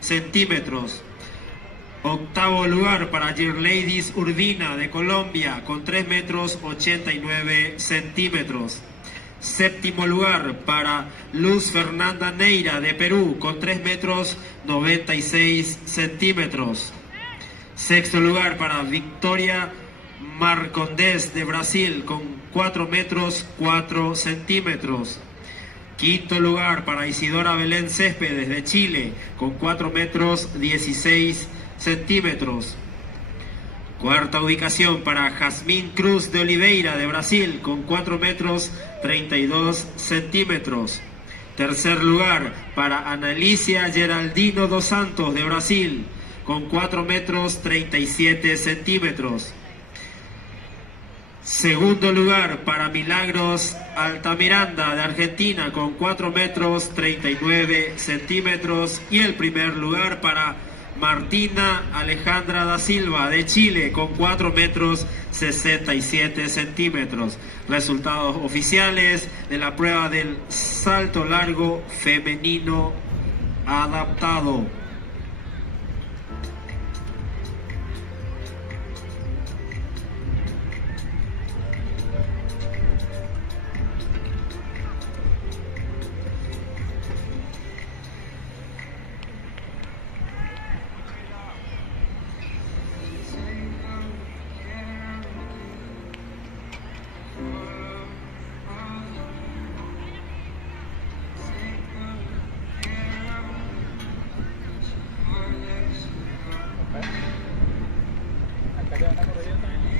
centímetros. Octavo lugar para Yerleidis Urbina de Colombia con 3 metros 89 centímetros. Séptimo lugar para Luz Fernanda Neira de Perú con 3 metros 96 centímetros. Sexto lugar para Victoria Marcondes de Brasil con 4 metros 4 centímetros. Quinto lugar para Isidora Belén Céspedes de Chile con 4 metros 16 centímetros. Cuarta ubicación para Jazmín Cruz de Oliveira de Brasil con 4 metros 32 centímetros. Tercer lugar para Analicia Geraldino dos Santos de Brasil con 4 metros 37 centímetros. Segundo lugar para Milagros Altamiranda de Argentina con 4 metros 39 centímetros. Y el primer lugar para Martina Alejandra da Silva de Chile con 4 metros 67 centímetros. Resultados oficiales de la prueba del salto largo femenino adaptado. Acá ya van a correr también.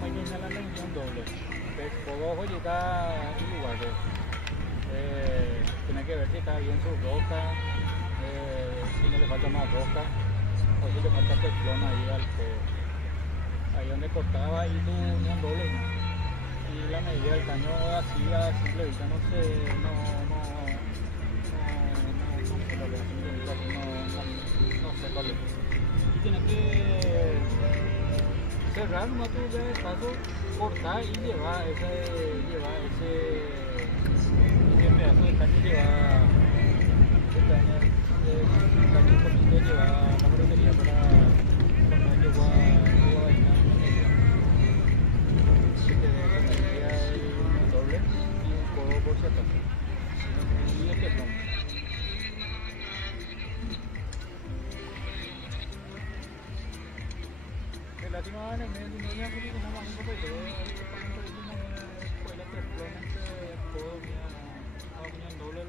Mấy nhìn là lên những đồ lực cái phố hoy está en lugar tiene que ver si está bien su roca, si no le falta más roca o si le falta teflón ahí ahí donde cortaba y un doble y la medida del caño así a simple vista no se cuál es y tiene que cerrar una tuya de paso, cortar y llevar ese pedazo de carne lleva un poquito lleva la brotería para cuando llegó a bailar que te dé la energía del doble y un codo por si acaso y el teflón. Lástima en el medio de una que no más un poco de todo, fue la teflón todo mi doble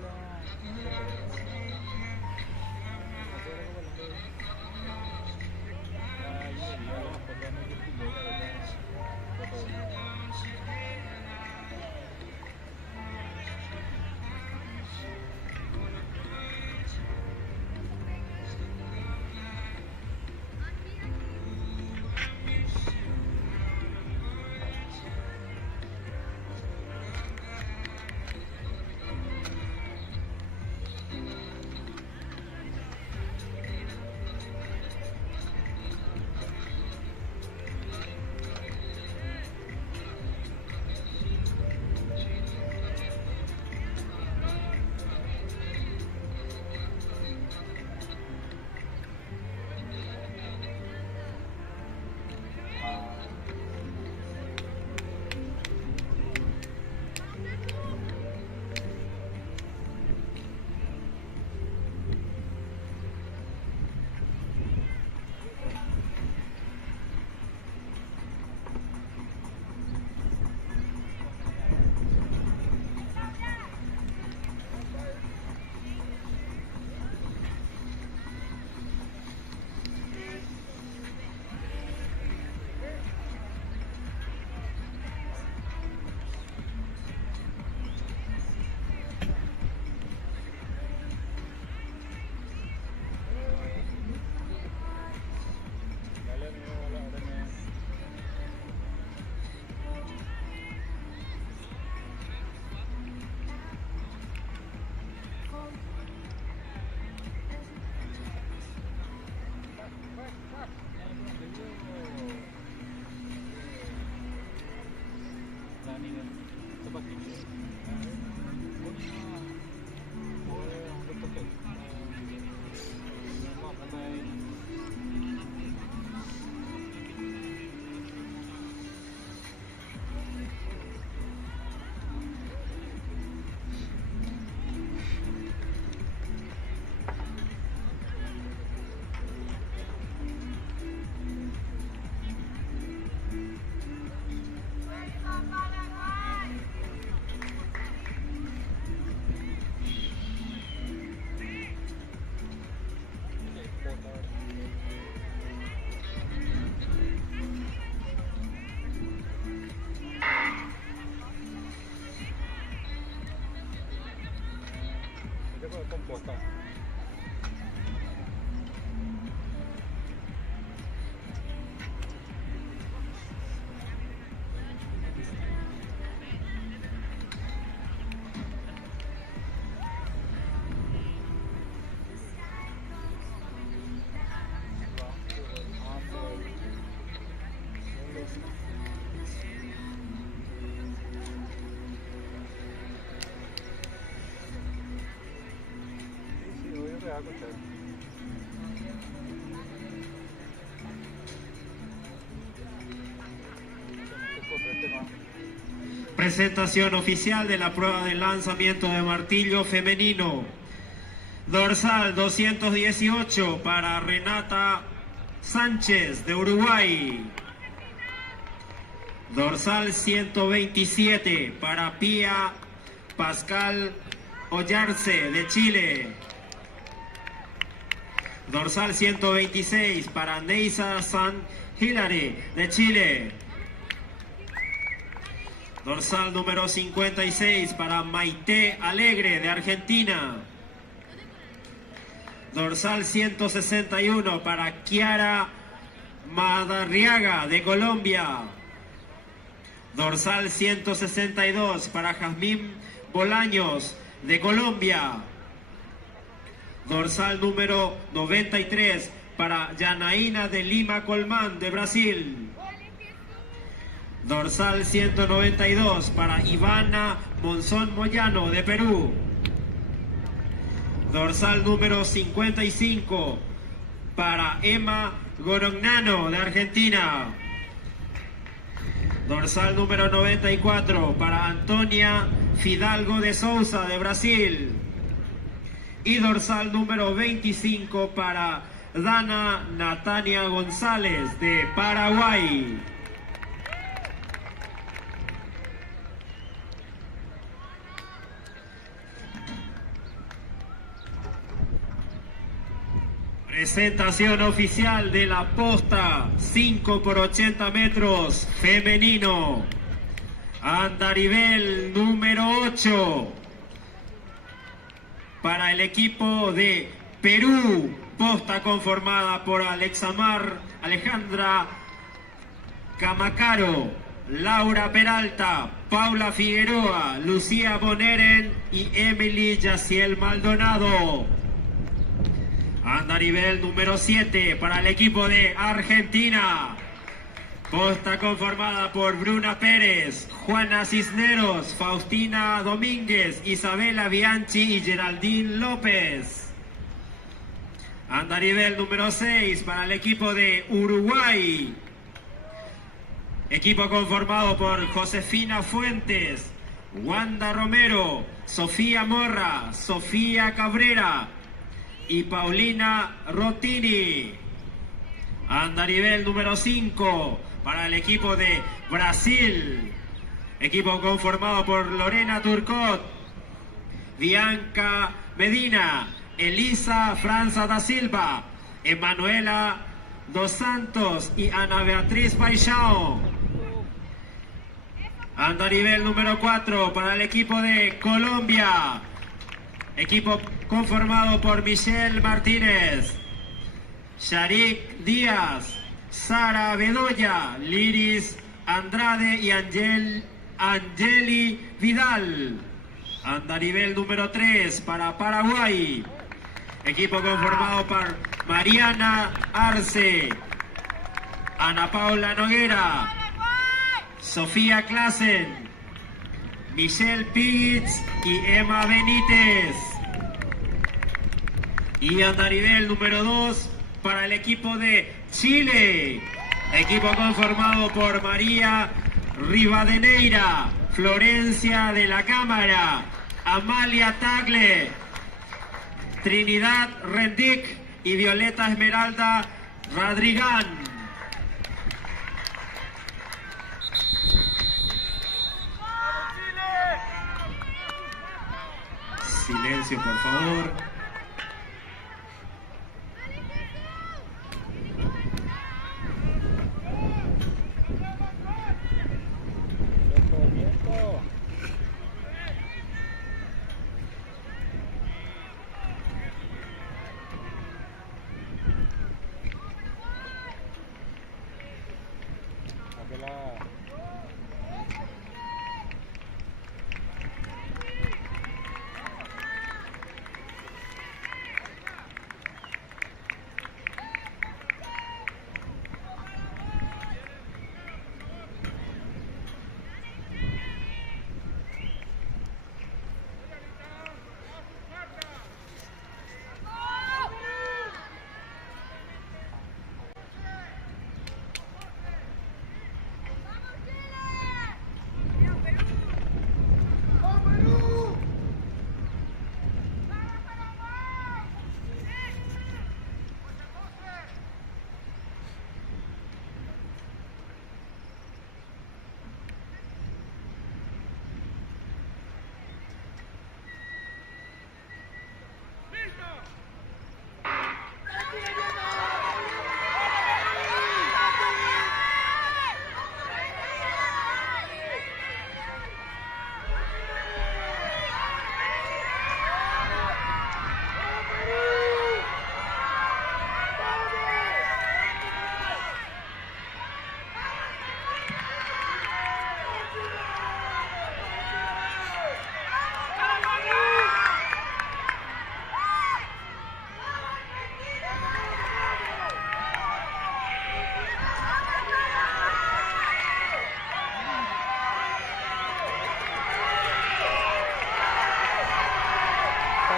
fue compuesta. Sí, hoy es real, coche. Presentación oficial de la prueba de lanzamiento de martillo femenino. Dorsal 218 para Renata Sánchez de Uruguay. Dorsal 127 para Pía Pascal Ollarse de Chile. Dorsal 126 para Neisa San Hilary de Chile. Dorsal número 56 para Maite Alegre de Argentina. Dorsal 161 para Kiara Madarriaga de Colombia. Dorsal 162 para Jazmín Bolaños de Colombia. Dorsal número 93 para Yanaína de Lima Colmán de Brasil. Dorsal 192 para Ivana Monzón Moyano de Perú. Dorsal número 55 para Emma Gorognano de Argentina. Dorsal número 94 para Antonia Fidalgo de Souza de Brasil. Y dorsal número 25 para Dana Natania González de Paraguay. Presentación oficial de la posta 5 por 80 metros femenino. Andarivel número 8 para el equipo de Perú. Posta conformada por Alexamar Alejandra Camacaro, Laura Peralta, Paula Figueroa, Lucía Boneren y Emily Yaciel Maldonado. Andarivel número 7 para el equipo de Argentina. Posta conformada por Bruna Pérez, Juana Cisneros, Faustina Domínguez, Isabela Bianchi y Geraldine López. Andarivel número 6 para el equipo de Uruguay. Equipo conformado por Josefina Fuentes, Wanda Romero, Sofía Morra, Sofía Cabrera y Paulina Rotini. Andarivel número 5 para el equipo de Brasil. Equipo conformado por Lorena Turcot, Bianca Medina, Elisa Franza da Silva, Emanuela Dos Santos y Ana Beatriz Baixao. Andarivel número 4 para el equipo de Colombia. Equipo conformado por Michelle Martínez, Sharik Díaz, Sara Bedoya, Liris Andrade y Angeli Vidal. Andarivel número 3 para Paraguay. Equipo conformado por Mariana Arce, Ana Paula Noguera, Sofía Klassen, Michelle Pitts y Emma Benítez. Y andarivel número 2 para el equipo de Chile. Equipo conformado por María Rivadeneira, Florencia de la Cámara, Amalia Tagle, Trinidad Rendic y Violeta Esmeralda Radrigán. Silencio, por favor.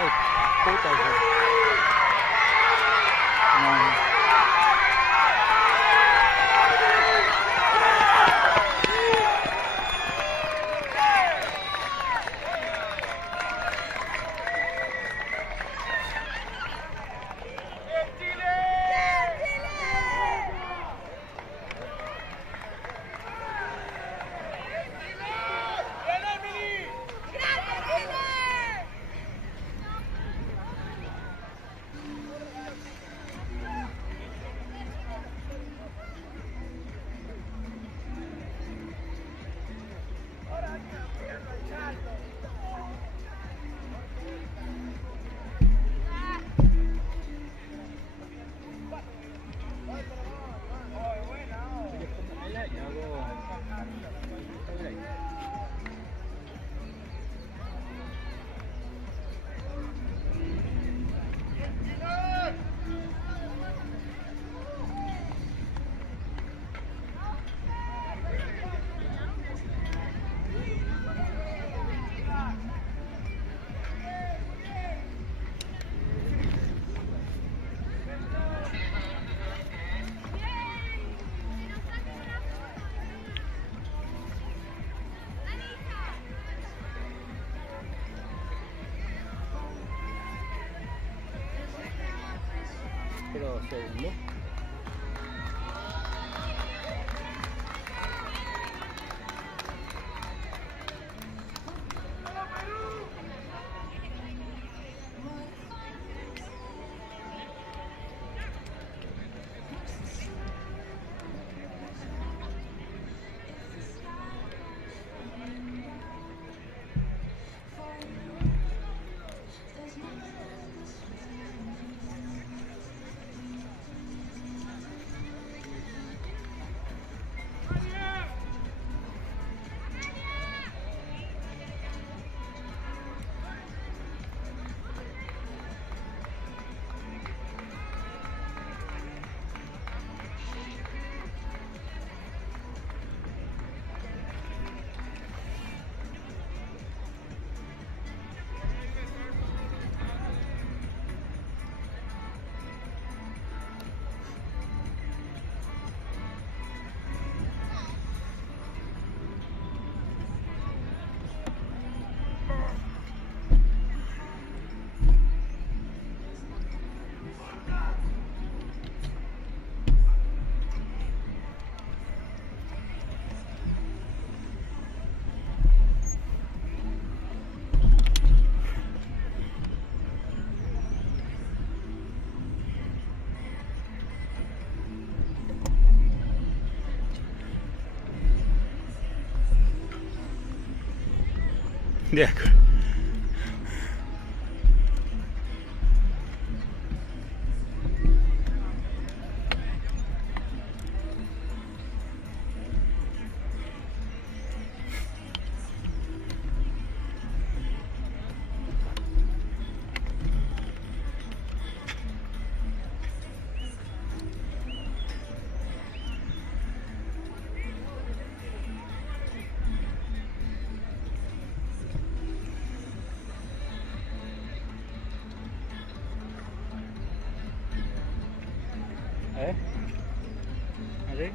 Ay, puta. No. Pero segundo. De acuerdo. ¿Así?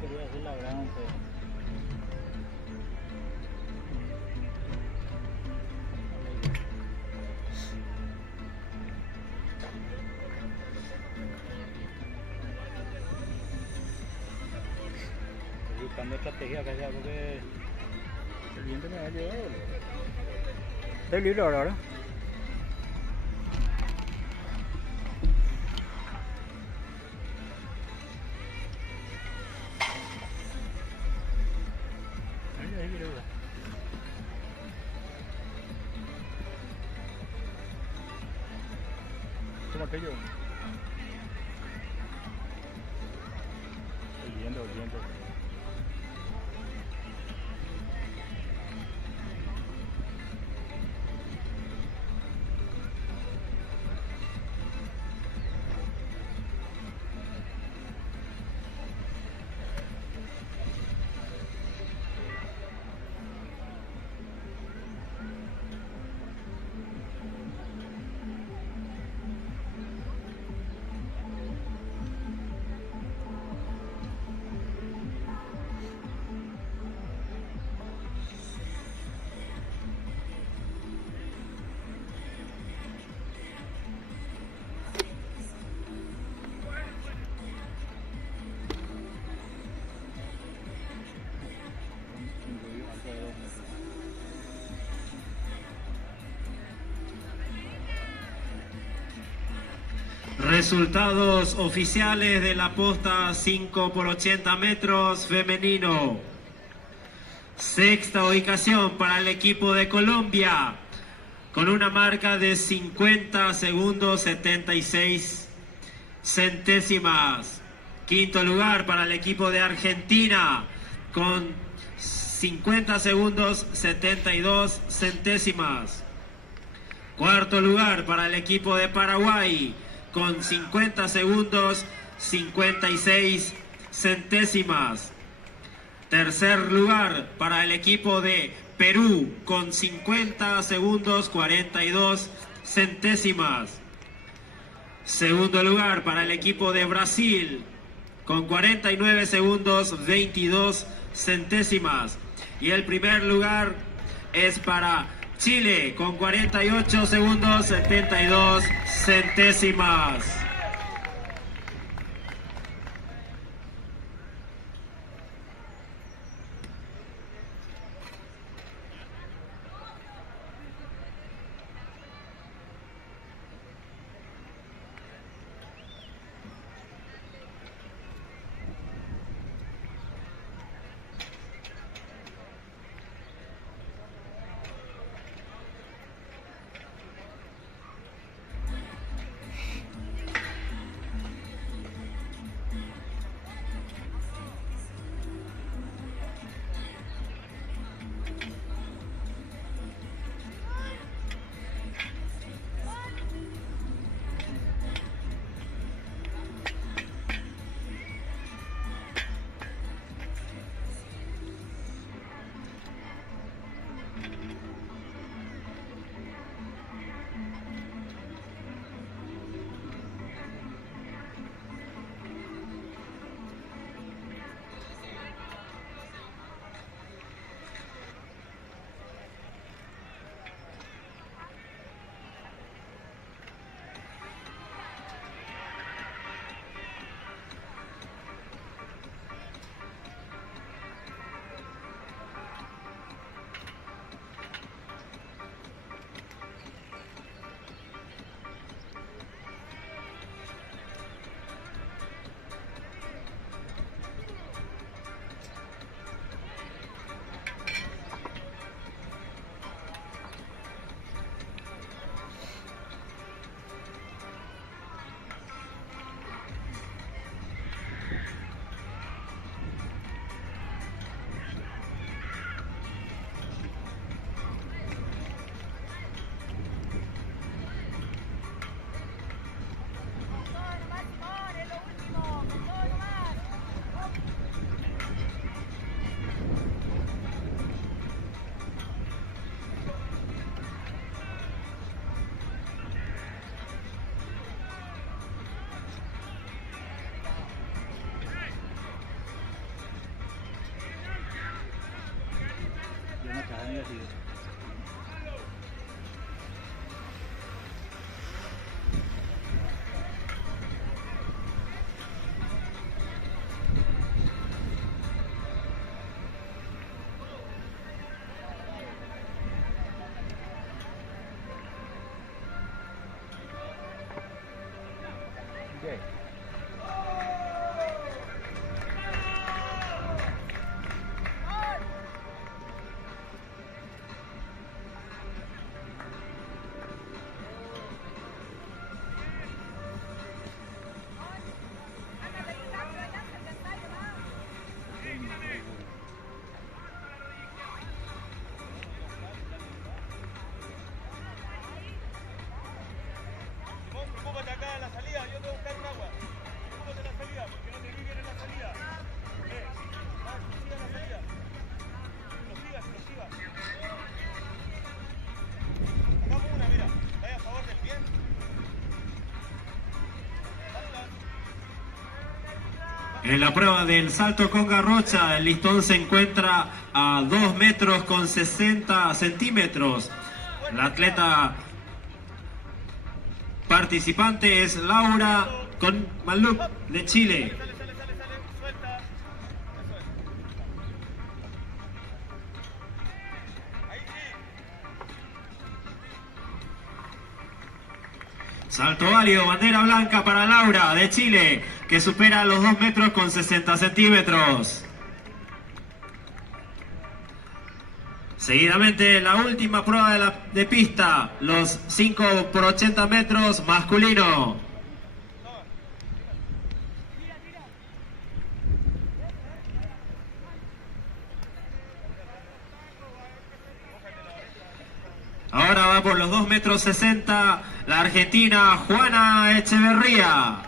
Quería hacer la gran buscando estrategia que sea porque el viento me va a llevar. Estoy libre ahora, ¿verdad? Como aquello. Oyendo. Resultados oficiales de la posta 5 por 80 metros femenino. Sexta ubicación para el equipo de Colombia, con una marca de 50 segundos 76 centésimas. Quinto lugar para el equipo de Argentina, con 50 segundos 72 centésimas. Cuarto lugar para el equipo de Paraguay, con 50 segundos 56 centésimas. Tercer lugar para el equipo de Perú, con 50 segundos 42 centésimas. Segundo lugar para el equipo de Brasil, con 49 segundos 22 centésimas. Y el primer lugar es para Chile, con 48 segundos 72 centésimas. En la prueba del salto con garrocha, el listón se encuentra a 2 metros con 60 centímetros. La atleta participante es Laura Conmaluc de Chile. Salto válido, bandera blanca para Laura de Chile, que supera los 2 metros con 60 centímetros. Seguidamente la última prueba de pista, los 5 por 80 metros masculino. Ahora va por los 2 metros 60 la argentina Juana Echeverría.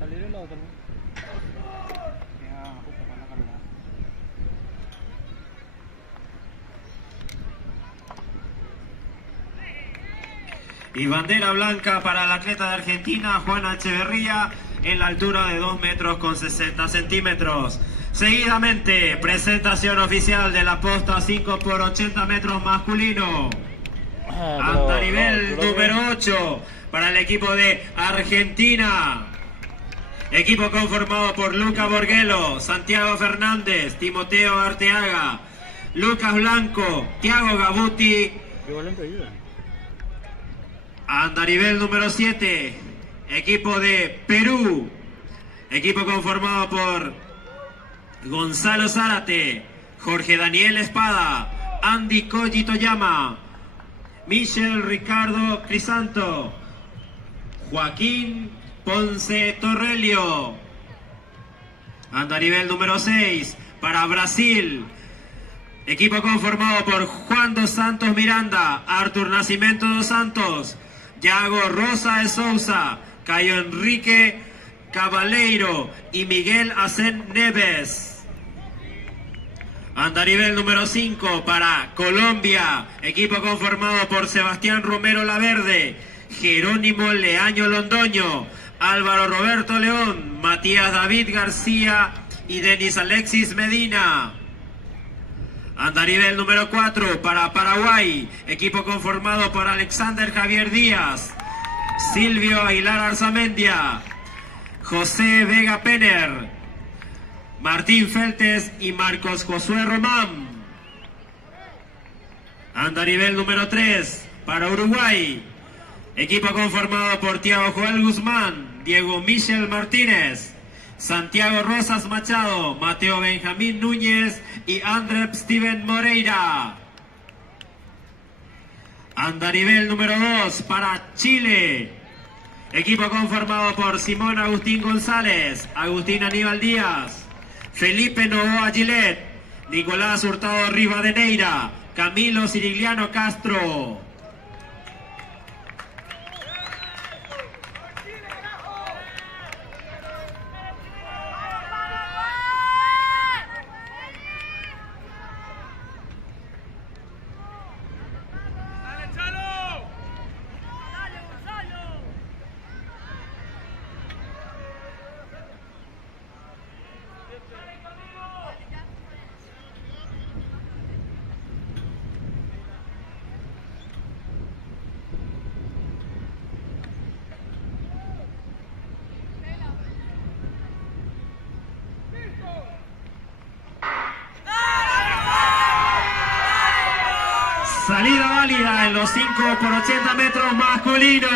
Salir el otro. Ya, justo con la calidad. Y bandera blanca para la atleta de Argentina, Juana Echeverría, en la altura de 2 metros con 60 centímetros. Seguidamente, presentación oficial de la posta 5 por 80 metros masculino. Andarivel número 8 para el equipo de Argentina. Equipo conformado por Luca Borguelo, Santiago Fernández, Timoteo Arteaga, Lucas Blanco, Thiago Gabuti. Andarivel número 7, equipo de Perú. Equipo conformado por Gonzalo Zárate, Jorge Daniel Espada, Andy Koji Toyama, Michel Ricardo Crisanto, Joaquín Ponce Torrelio. Andarivel número 6 para Brasil. Equipo conformado por Juan dos Santos Miranda, Arthur Nascimento dos Santos, Yago Rosa de Souza, Caio Enrique Cabaleiro y Miguel Asen Neves. Andarivel número 5 para Colombia. Equipo conformado por Sebastián Romero Laverde, Jerónimo Leaño Londoño, Álvaro Roberto León, Matías David García y Denis Alexis Medina. Andarivel número 4 para Paraguay. Equipo conformado por Alexander Javier Díaz, Silvio Aguilar Arzamendia, José Vega Penner, Martín Feltes y Marcos Josué Román. Andarivel número 3 para Uruguay. Equipo conformado por Thiago Joel Guzmán, Diego Michel Martínez, Santiago Rosas Machado, Mateo Benjamín Núñez y André Steven Moreira. Andarivel número 2 para Chile. Equipo conformado por Simón Agustín González, Agustín Aníbal Díaz, Felipe Novoa Gilet, Nicolás Hurtado Rivadeneira, Camilo Cirigliano Castro. Salida válida en los 5 por 80 metros masculino.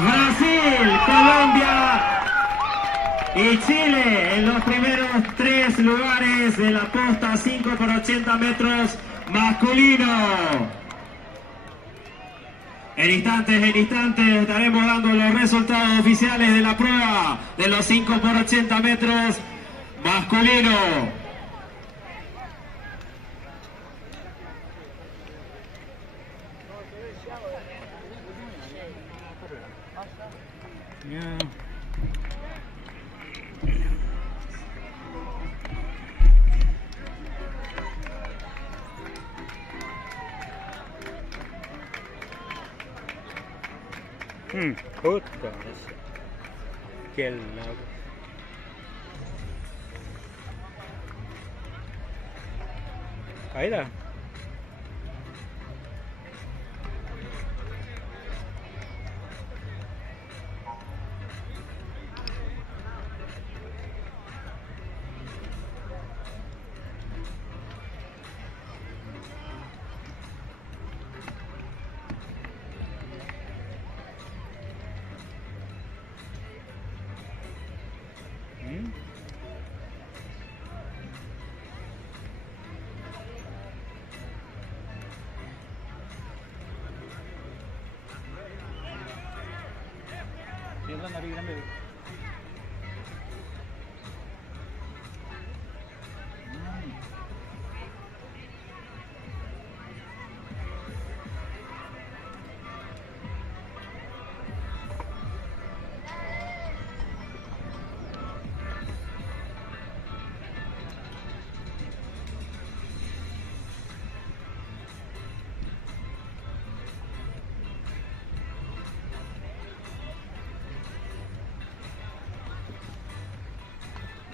Brasil, Colombia y Chile en los primeros 3 lugares de la posta 5 por 80 metros masculino. En instantes estaremos dando los resultados oficiales de la prueba de los 5 por 80 metros masculino. Puta, qué lago. Caída. Tiene la nariz grande.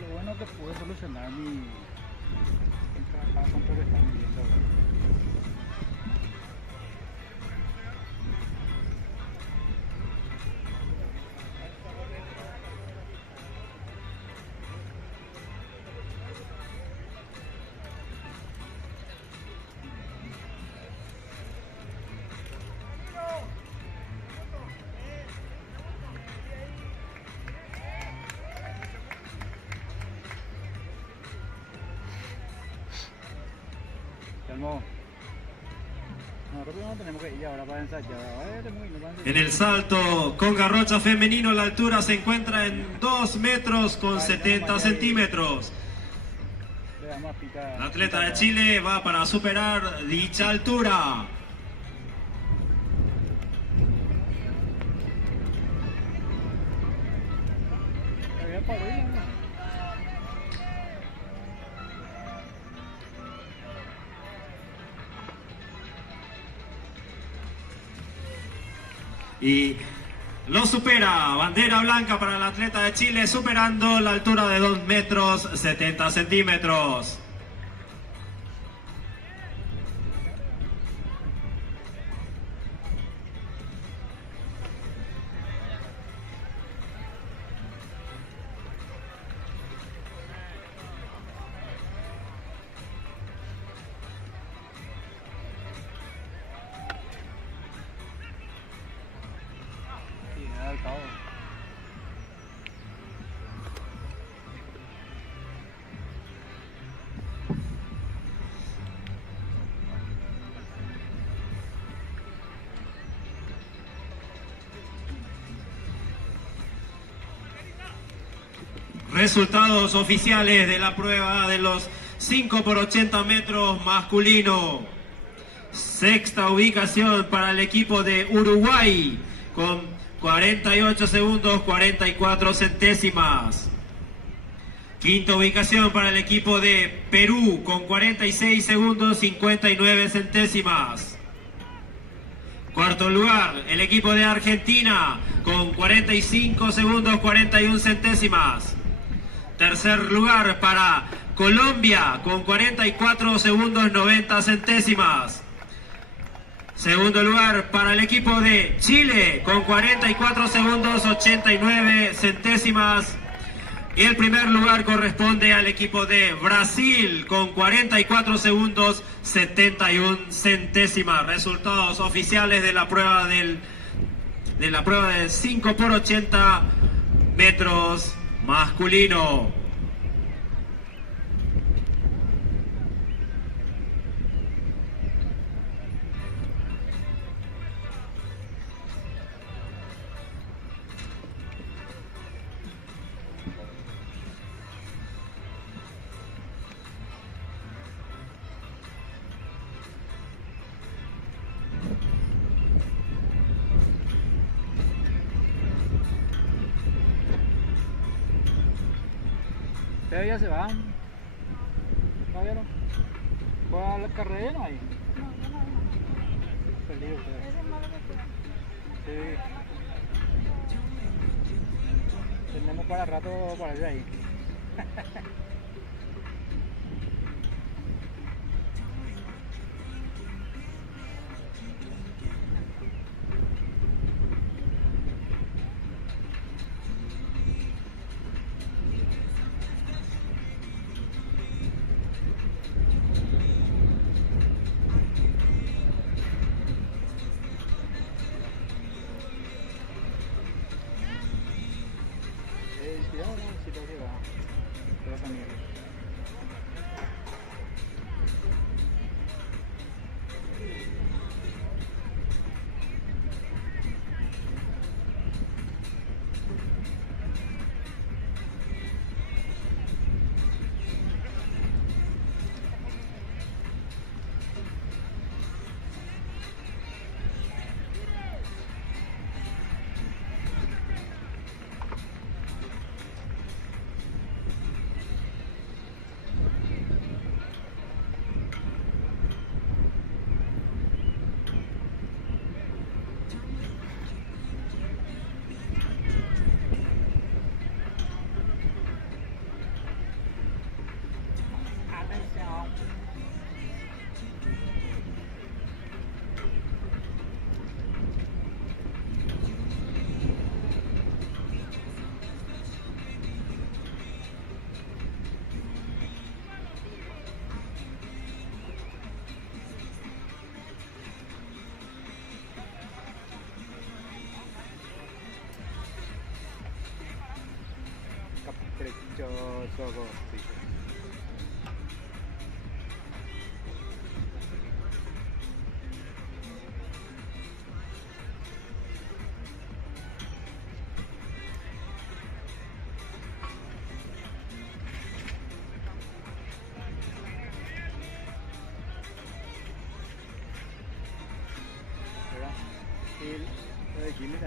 Lo bueno que pude solucionar mi trabajo contra lo que están viviendo ahora. Calmo. Nosotros no tenemos que ir ahora para ensayar. En el salto con garrocha femenino la altura se encuentra en 2 metros con 70 centímetros. Le damos a picar. La atleta de Chile va para superar dicha altura. Había pavilla, ¿no? Y lo supera, bandera blanca para la atleta de Chile, superando la altura de 2 metros 70 centímetros. Sí, me da el cabo. Resultados oficiales de la prueba de los 5 por 80 metros masculino. Sexta ubicación para el equipo de Uruguay con 48 segundos 44 centésimas. Quinta ubicación para el equipo de Perú con 46 segundos 59 centésimas. Cuarto lugar, el equipo de Argentina con 45 segundos 41 centésimas. Tercer lugar para Colombia con 44 segundos 90 centésimas. Segundo lugar para el equipo de Chile con 44 segundos 89 centésimas. Y el primer lugar corresponde al equipo de Brasil con 44 segundos 71 centésimas. Resultados oficiales de la prueba de 5 por 80 metros masculino. Ustedes ya se van. ¿Todavía no? ¿Fue al carrera ahí? Feliz ustedes. Sí. Tenemos para rato para allá ahí. Cuidado, no, si te llega. Te vas a mirar. Capriccioso così. Il Jimmy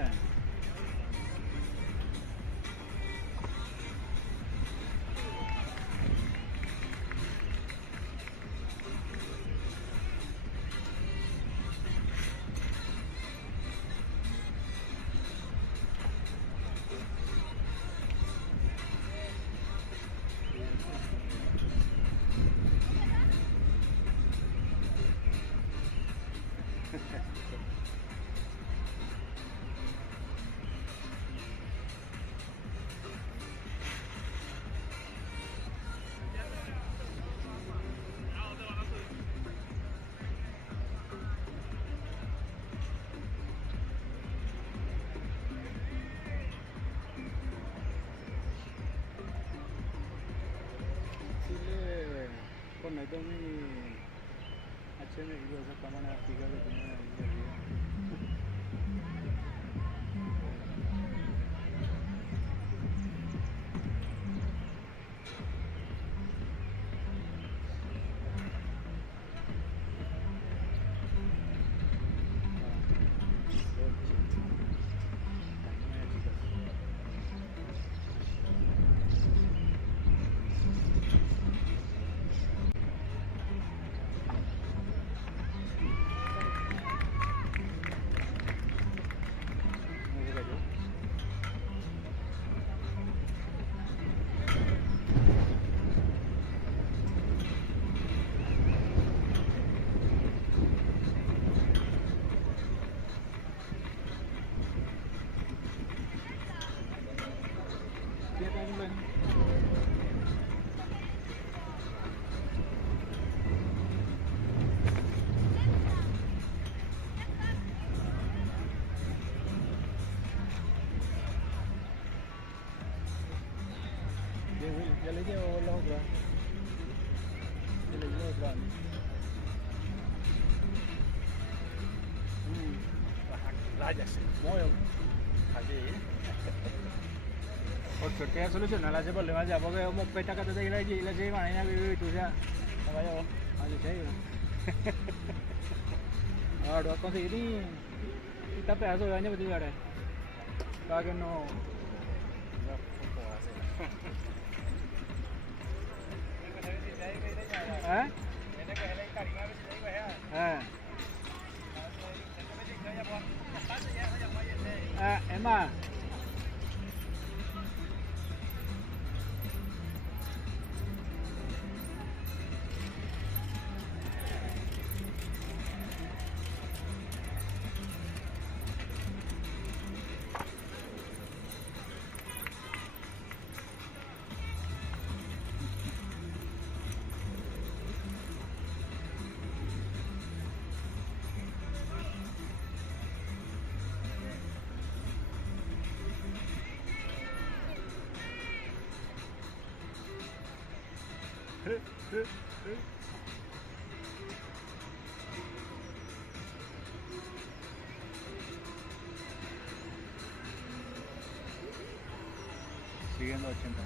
conecto mi HDMI, esa cámara fija que tiene ahí arriba. Ya le llevo la otra. Ya le llevo otra. Ráyase. Muy aquí. Por suerte ya solucionar ese problema ya, porque como peta que te la lleva a vivir y tú ya. No vaya a decir. Ahora vas a conseguir esta pedazo de daño que te llevaré. Para que no. ¿Eh? Es más. Siguiendo 80.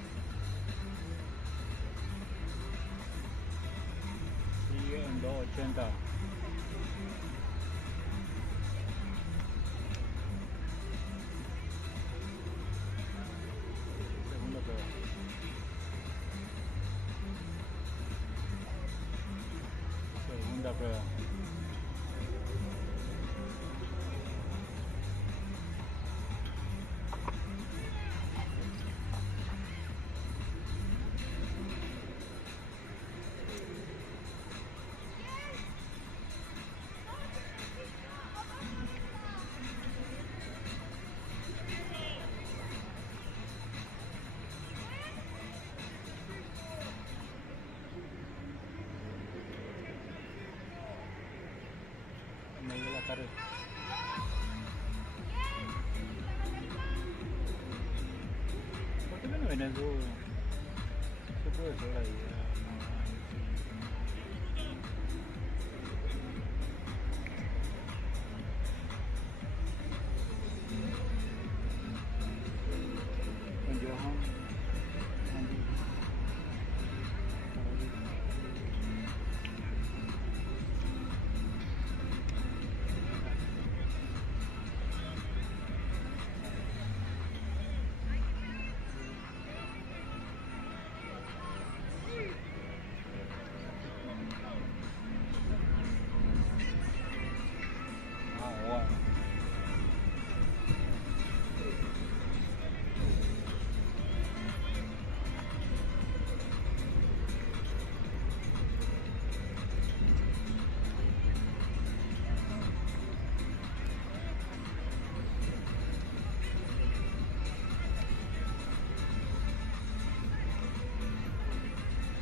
Siguiendo 80. Segundo prueba. Segunda prueba. Medio de la tarde. ¿Por qué no viene tú? ¿Qué puede ser ahí? Con Johan.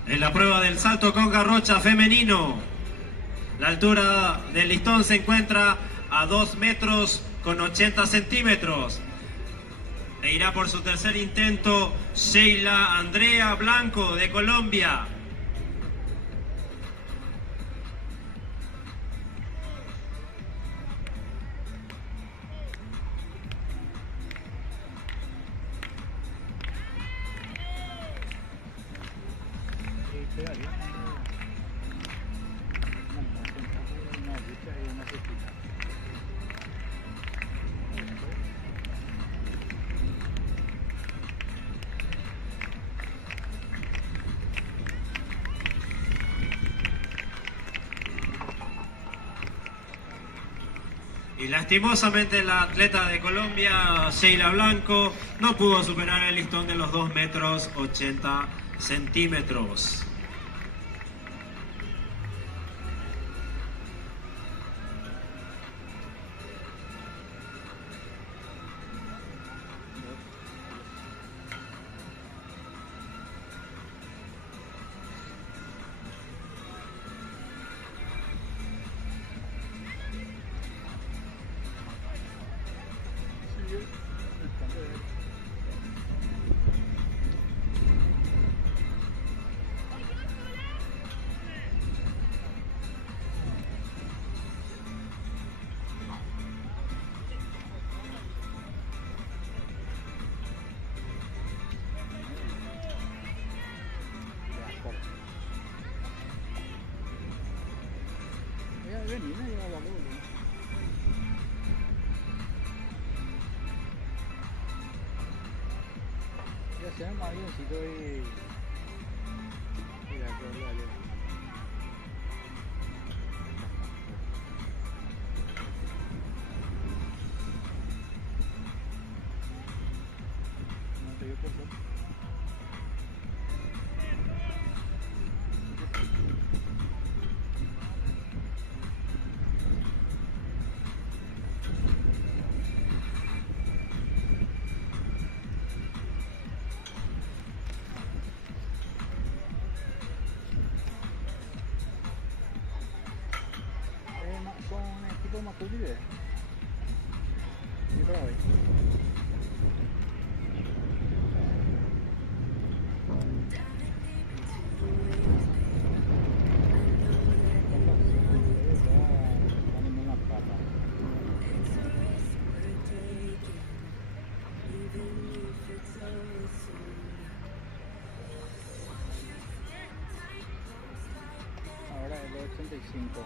En la prueba del salto con garrocha femenino, la altura del listón se encuentra a 2 metros con 80 centímetros. E irá por su tercer intento Sheila Andrea Blanco de Colombia. Y lastimosamente la atleta de Colombia, Sheila Blanco, no pudo superar el listón de los 2 metros 80 centímetros. Ya se llama avioncito y de acuerdo, con el equipo de Macul. Sí, pero ahora es el 85.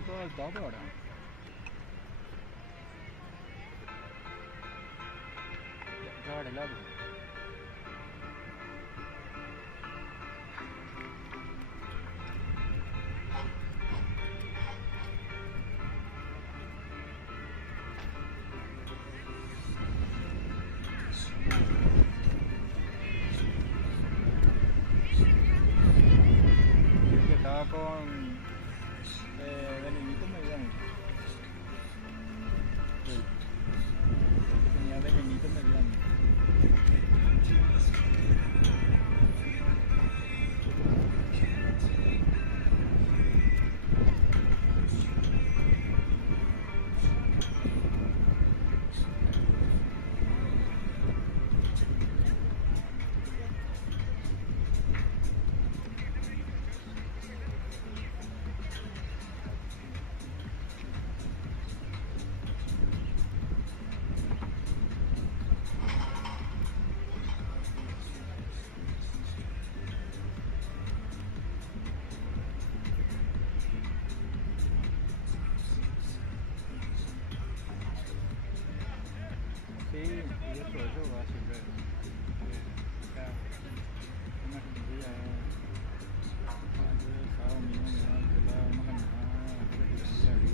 con todo el tope ahora. Ya va arreglado. El que estaba con venenito mediano. El que tenía venenito mediano. Sí, y eso va siempre. Acá, una gente antes del sábado mismo me da que la una caminada, que la vi.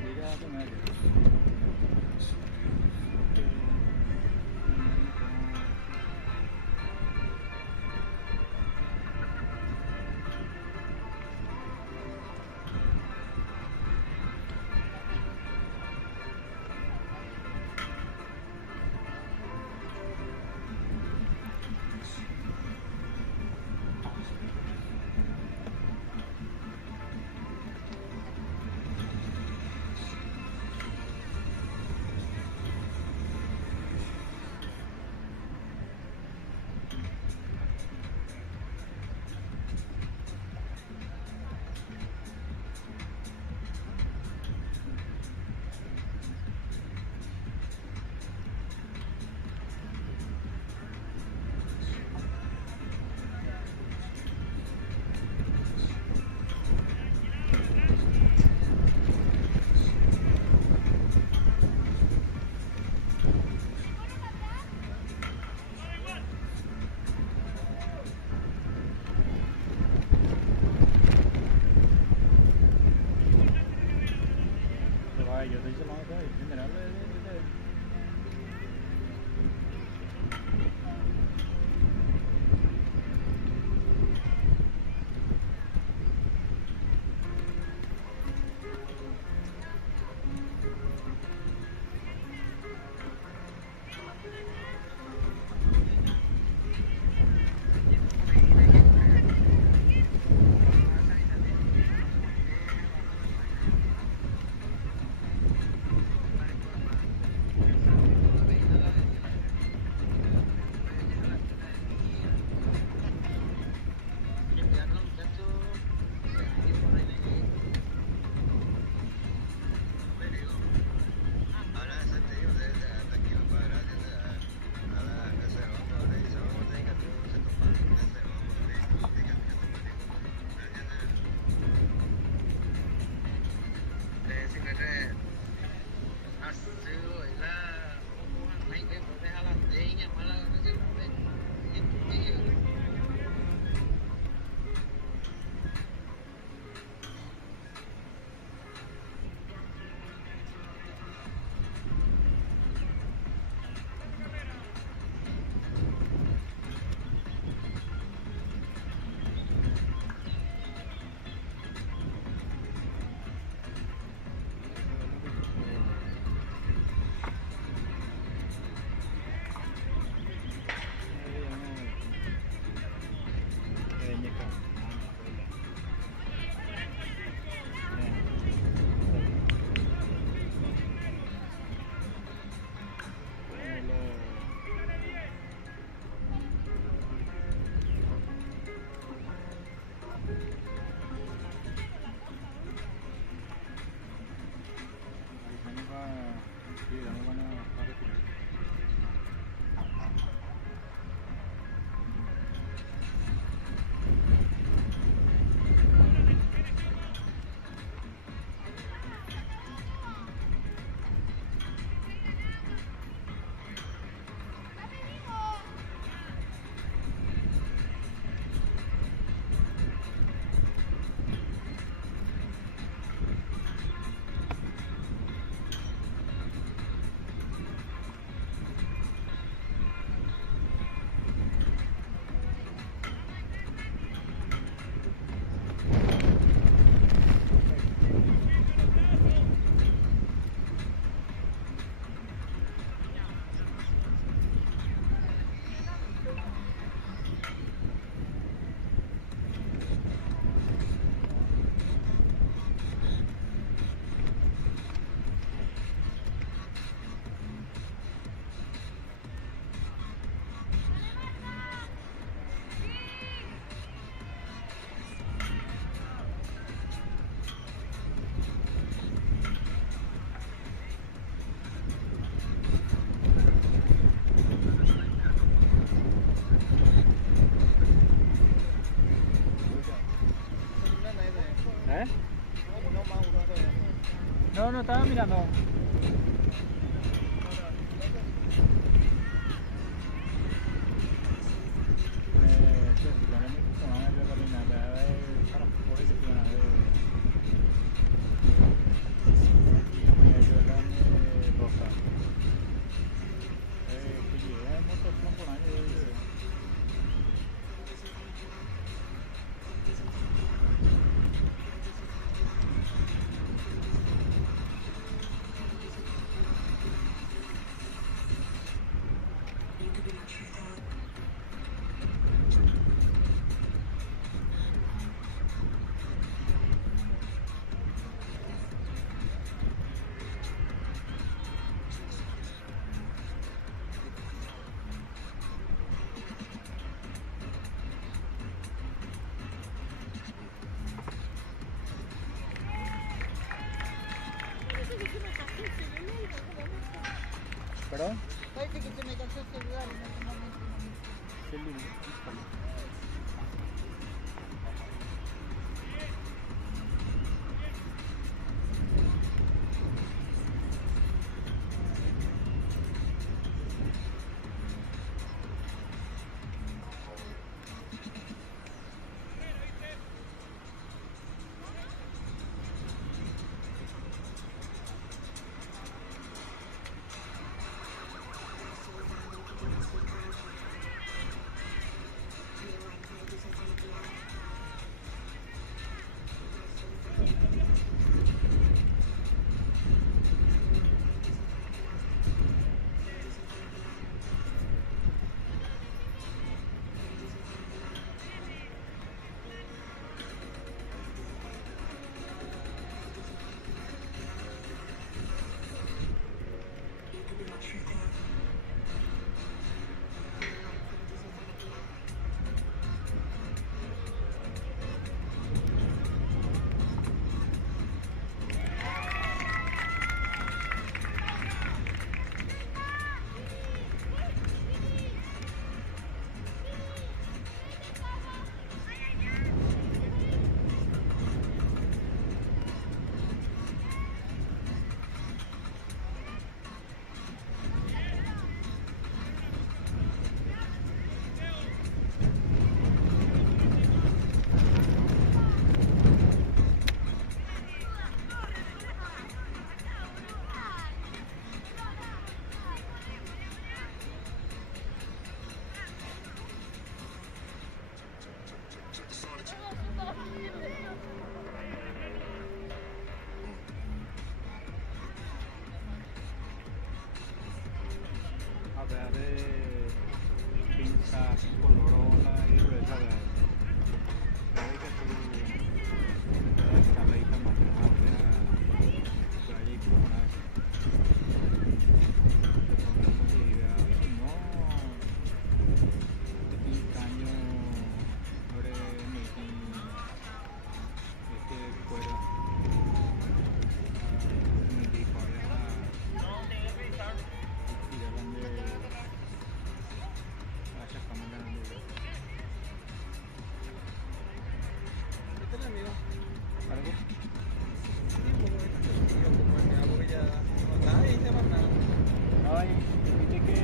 Mira, que me yo te hice la otra vez, general de ¿Eh? No, no estaba mirando. ¿Perdón? Parece que se me cayó el celular en ese momento. Qué lindo. Híjole. Avere pinza colorona y gruesa de que tu escaleta más por ahí como una no un caño sobre mi cuerda mi dijo Ay, viste que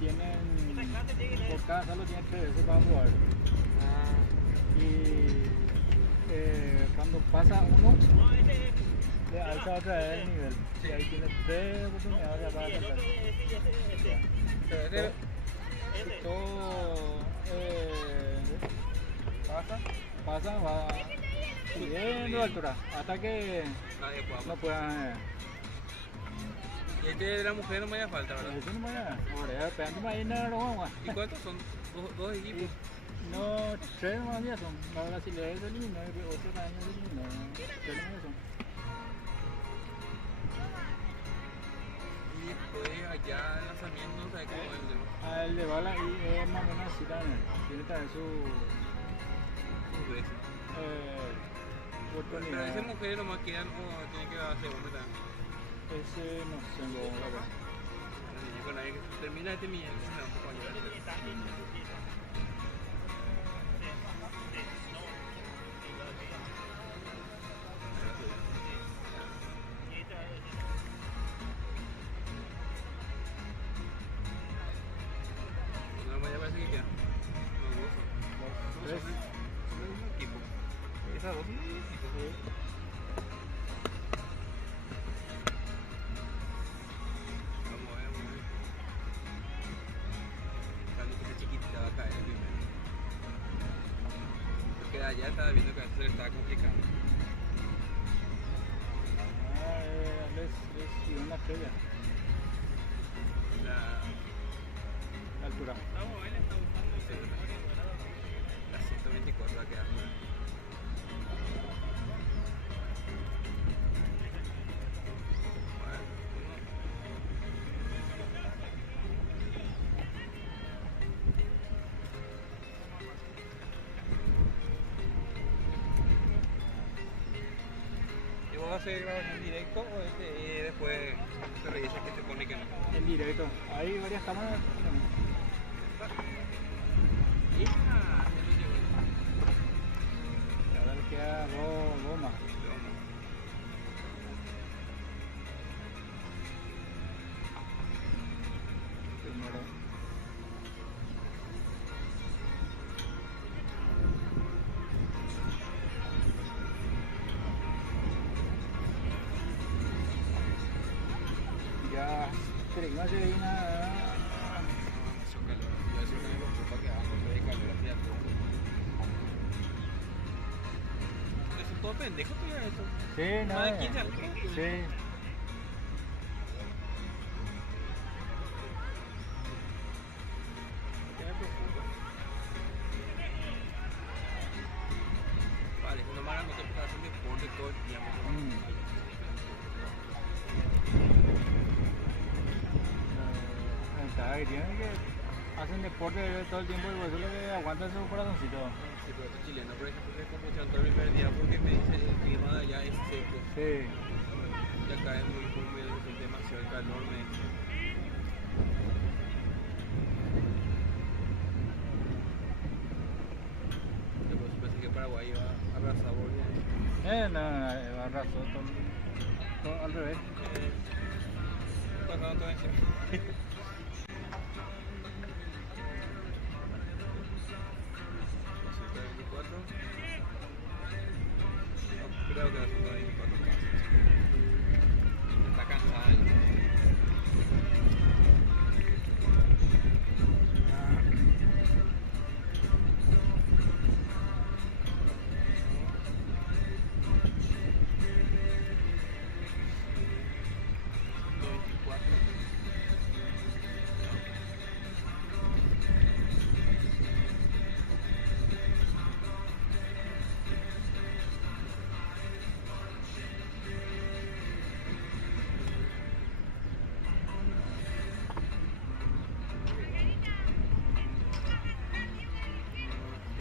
tienen, por cada solo tienen 3 veces para jugar. Y cuando pasa uno, le alza otra vez el nivel. Y ahí tiene 3 oportunidades para saltar. Si todo pasa, va subiendo de altura hasta que no pueda. Y este de la mujer no me hace falta, ¿verdad? Eso no me da. Ahora, pegando más ahí, no lo vamos a. ¿Y cuántos son? ¿Dos equipos? No, 3 nomás ya son. La brasileña se eliminó y otro año se eliminó. 3 nomás son. Y después allá el lanzamiento, no sabes cómo es el tema. El de bala y es más o menos así también. Tiene también su Sus veces. Pero oportunidad. esas mujeres nomás quedan o tienen que hacer hombre también. Ese no sé, no, la verdad. Con la que termina este millón, se me da un poco a llorar. sea, 2 minutitos. Vamos a ver, vamos a ver. Cuando que chiquitita va a caer primero. Porque de allá estaba viendo que a veces se le estaba complicando. Y una aquella, La altura. La 124 va a quedar fuera. ¿Y vos vas a seguir grabando en directo o después te revisas que te pone que no? En directo. Hay varias cámaras. Ahora le queda dos más. Primero. Ya, pero no se ve nada. Mucho calor. Yo eso me lo para que haga cosas de calor así a todo. Eso es todo pendejo, tío, esto. Sí, no. Más de 15 años. Sí. ¿Qué me preocupa? Vale, una mala no te puede hacer deporte todo el tiempo. Ventaja que tienen que hacen deporte todo el tiempo y por eso es lo que aguantan su corazoncito. Sí, pero estos chilenos, por ejemplo, me confusionaron todo el primer día porque me dice el clima de allá es seco. Sí. Y acá es muy húmedo, es demasiado el calor, me dice. Después pensé que Paraguay iba a abrazar a Bolivia. No, arrasó todo al revés. Pasando todo encima. No, creo que es 124 casi. Está cansada ya.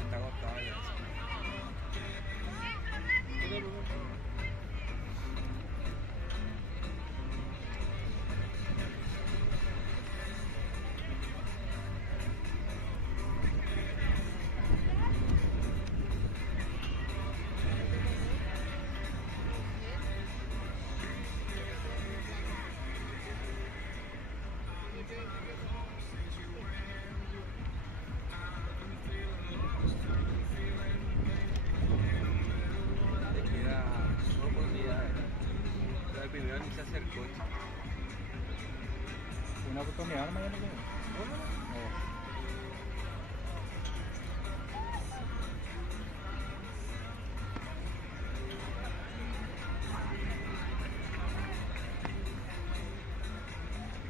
Está agotada ya. Te queda una oportunidad. Pero el primero ni se acercó. Una oportunidad mañana que viene.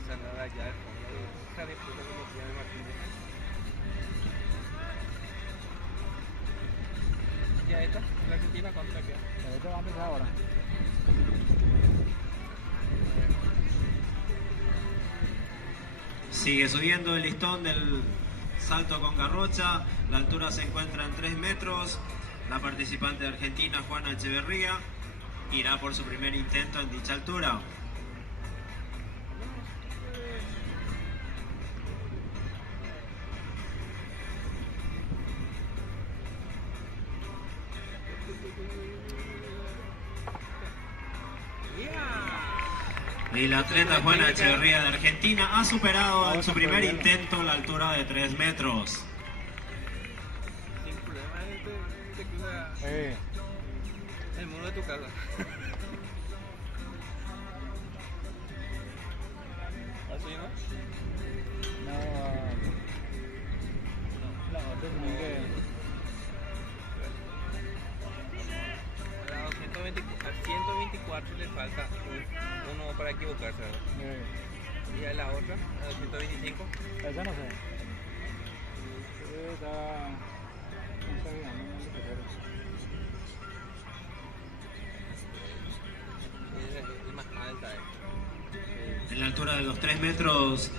Esa nada ya de fondo. Hija de puta como se llama Martínez. Ya esta, la Argentina, ¿cuánto le queda? Esto va a empezar ahora. Sigue subiendo el listón del salto con garrocha. La altura se encuentra en 3 metros. La participante de Argentina, Juana Echeverría, irá por su primer intento en dicha altura. Y la atleta Juana Echeverría de Argentina ha superado en su primer intento la altura de 3 metros. Sin problema de cruza. El muro de tu casa. ¿Así, no? No, la otra tienen que... A 124 le falta uno para equivocarse, ¿verdad? Y a la otra, a 225. Esa no sé. Está... No sabía, no sé qué hacer. Es más alta, En la altura de los 3 metros,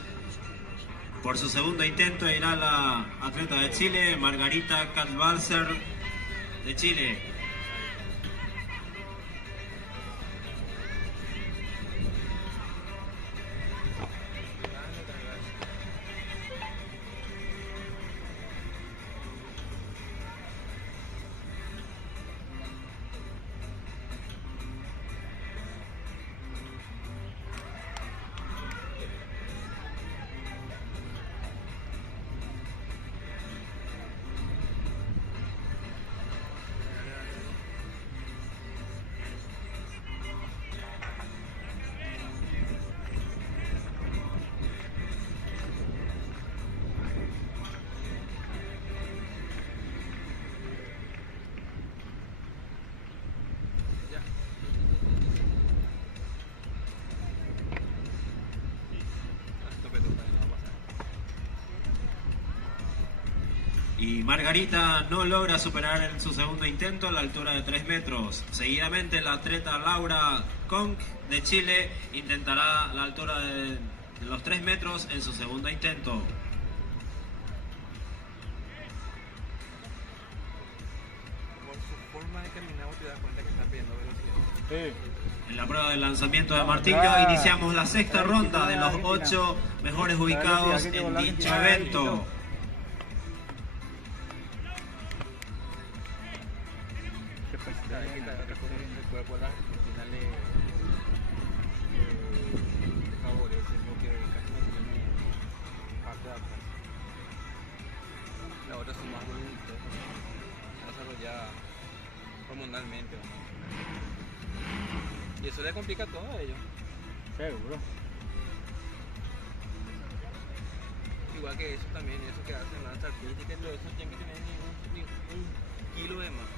por su segundo intento, irá la atleta de Chile, Margarita Kaltbalzer, de Chile. Y Margarita no logra superar en su segundo intento la altura de 3 metros. Seguidamente la atleta Laura Conk de Chile intentará la altura de los 3 metros en su segundo intento. Por su forma de caminar te das cuenta que está perdiendo velocidad. Sí. En la prueba del lanzamiento de martillo iniciamos la sexta ronda de los 8 mejores ubicados en dicho evento. Sabes que cada cosa en el cuerpo a la Argentina le favorece porque casi no tiene parte de atrás. La otra son más bonitas, desarrollada hormonalmente. ¿No? Y eso le complica todo a ellos. Seguro. Igual que eso también, eso que hacen lanza artística y todo eso tiene que tener un kilo de más.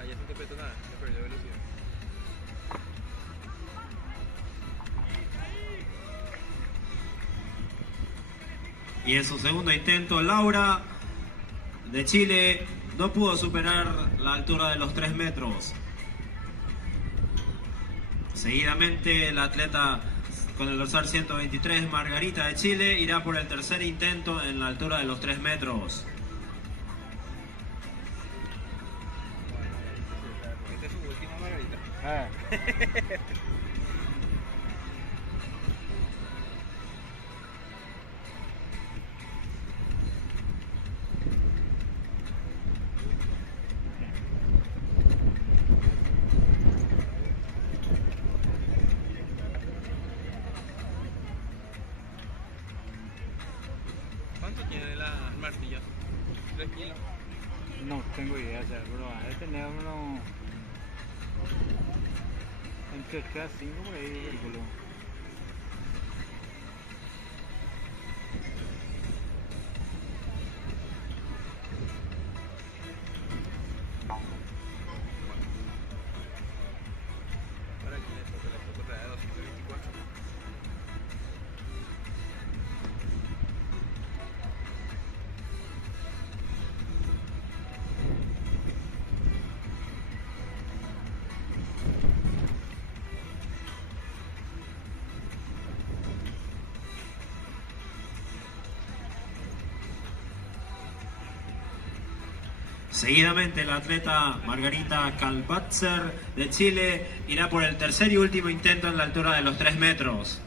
Ahí eso te petó nada, se perdió velocidad. Y en su segundo intento, Laura de Chile no pudo superar la altura de los 3 metros. Seguidamente, la atleta con el dorsal 123, Margarita de Chile, irá por el tercer intento en la altura de los 3 metros. Esta es su última Margarita. ¿Cuánto tiene la martilla? 3 kilos. No tengo idea, seguro. Va a tener uno entre 3 a 5 por ahí, calculo. Para que le toque la foto de 224. Seguidamente, la atleta Margarita Kaltbalzer de Chile irá por el tercer y último intento en la altura de los 3 metros.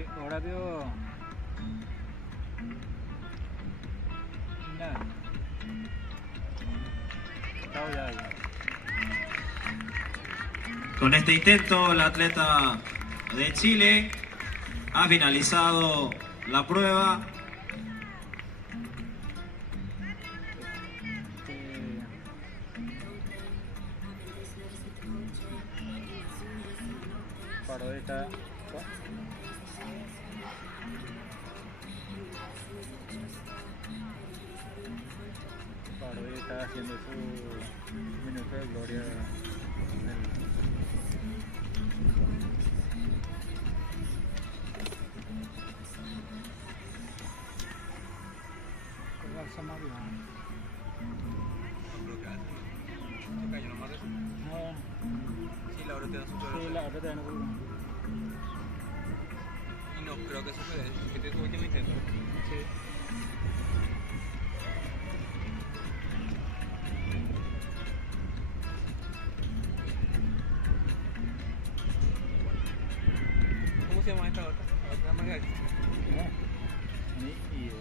¿Qué horario? Nada. Chao ya. Con este intento, el atleta de Chile ha finalizado la prueba. Parodita. Parodi está haciendo su minuto de gloria. No creo que hace. Se cayó nomás de eso. Sí, la hora te da su Sí, la otra no pudo. Y no creo que supere. Este es tu último intento. Sí. ¿Cómo se llama esta otra? La otra Margarita. No, ni idea.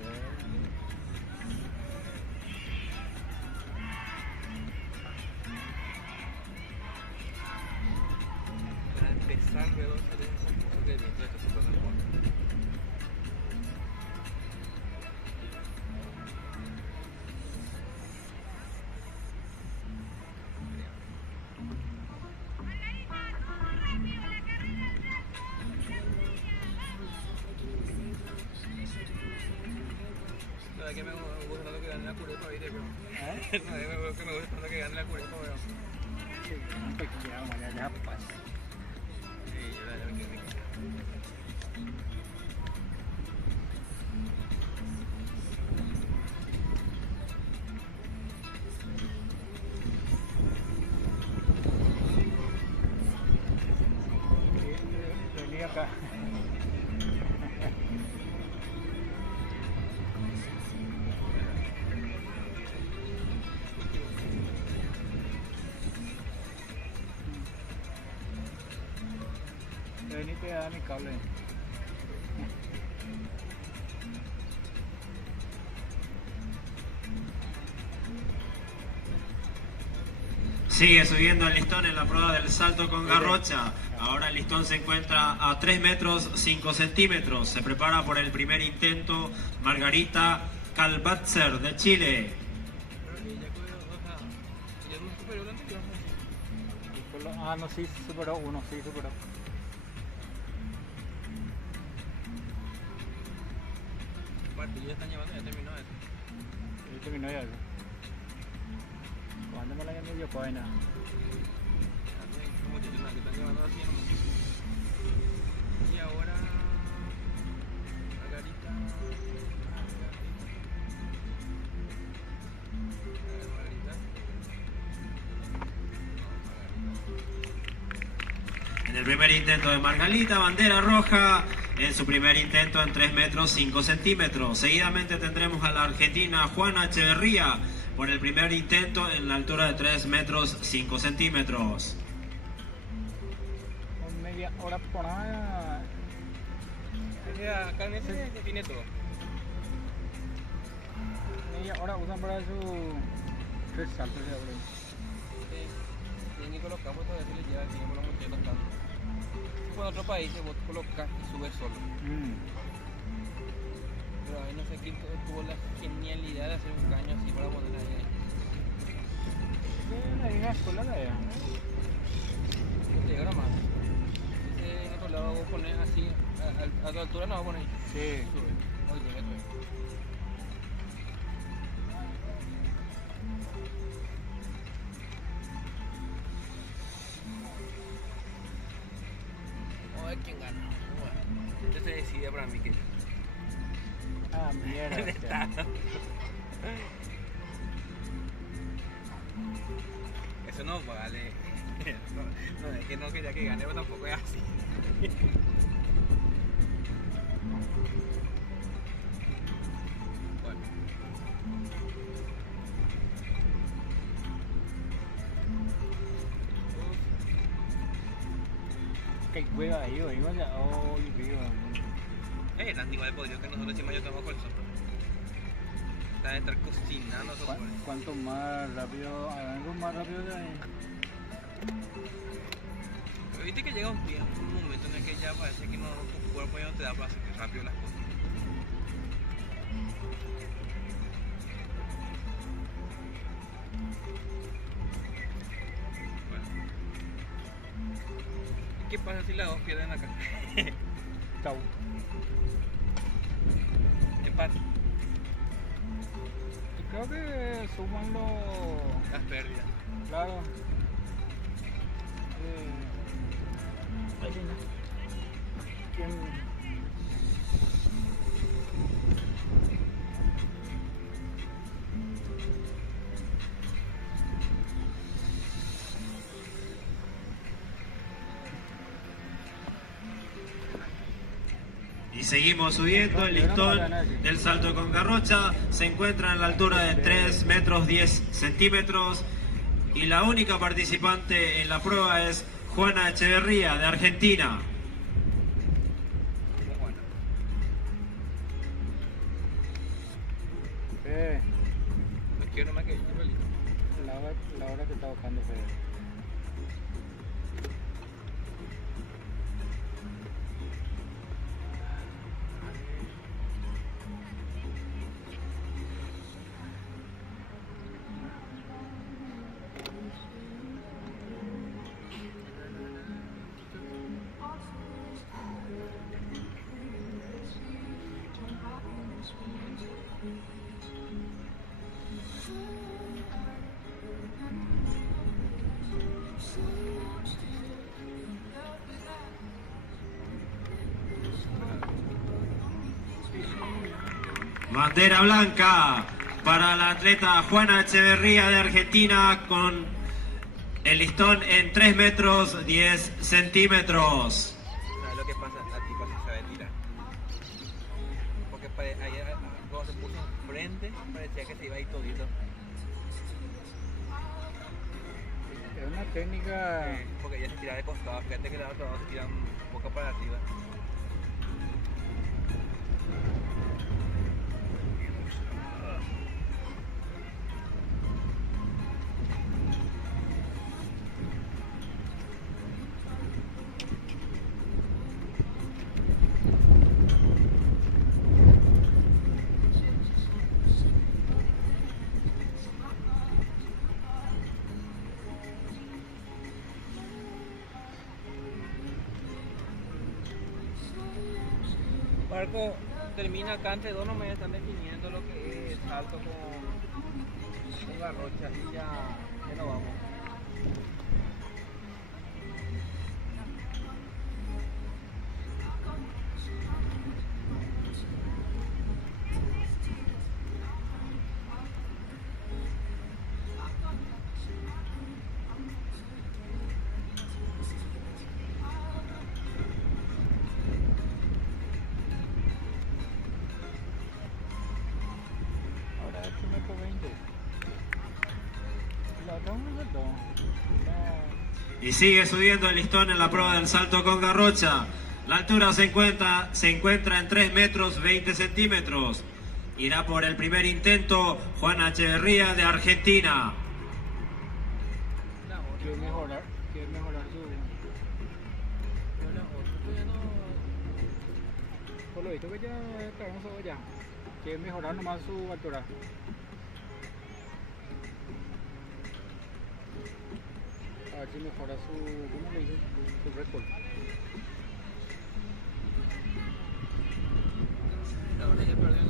Para empezar, luego hacer un concurso de viento de estos super de moda. La verdad que me gusta tanto que gane la Curepa, ¿viste? Pero... No, me gusta tanto que gane la Curepa, pero... Sí, un poquito, vamos, ya pasa. Sí, yo la verdad que me quito. Vení acá. Vení te da mi cable. Sigue subiendo el listón en la prueba del salto con garrocha. Ahora el listón se encuentra a 3 metros 5 centímetros. Se prepara por el primer intento Margarita Kalbatzer de Chile. Ah, no, sí, superó uno, sí, superó. Parte, ya están llevando, ya terminó eso. Sí, terminó ya. ¿Cuándo me la habían medio vaina? Como que están llevando así nomás. Y ahora... Margarita... En el primer intento de Margarita, bandera roja. En su primer intento en 3 metros 5 centímetros. Seguidamente tendremos a la argentina Juana Echeverría por el primer intento en la altura de 3 metros 5 centímetros. Con media hora por ahí. Acá en ese se tiene todo. Media hora usan para su 3 saltos de abre. Tienen que colocar, pues todavía se les lleva el tiempo los mochilas tanto. Si fuera otro país, vos colocas y subes solo. Pero ahí no sé quién tuvo la genialidad de hacer un caño así para poner ahí. En la misma escuela de allá. Te llega más. Ese en otro lado vos pones así, a tu altura no vas a poner ahí. Sí. Sube. Oye, llega todo. Vamos a ver quién gana. Bueno, esto se decide para mí que... Ah, mierda. Eso no vale. No, es que no quería que gane, pero tampoco es así. Bueno. Cái quê ở yếu ấy mà dạ ôi vì El animal podría que nosotros encima yo tomo colchón. Está de estar cocinando eso. ¿Cuánto más rápido? ¿Algo más rápido de ahí? Pero viste que llega un momento en el que ya parece que no, tu cuerpo ya no te da para hacer rápido las cosas. Bueno. ¿Qué pasa si las dos pierden acá? Chau. Empate. Creo que suman Las pérdidas. Claro. ¿Quién? Y seguimos subiendo. El listón del salto con garrocha se encuentra en la altura de 3 metros 10 centímetros. Y la única participante en la prueba es Juana Echeverría, de Argentina. No quiero más que yo, La hora que está buscando Fede. Bandera blanca para la atleta Juana Echeverría de Argentina con el listón en 3 metros 10 centímetros. ¿Sabes lo que pasa? La tipa se sabe tirar. Porque ayer cuando se puso enfrente parecía que se iba a ir todito. Es una técnica. Porque ella se tira de costado. Fíjate que la otra se tira un poco para arriba. Marco termina acá entre dos, no me están definiendo lo que es salto con garrocha y ya nos vamos. Ahora es 1,20 m. La otra no es el 2. Y sigue subiendo el listón en la prueba del salto con garrocha. La altura se encuentra en 3 metros 20 centímetros. Irá por el primer intento Juana Echeverría de Argentina. Quiere mejorar su. Por lo visto que ya traemos todo ya. Quiere mejorar nomás su altura. A ver si mejora su. ¿Cómo le dije? Su récord. Ahora ya perdió.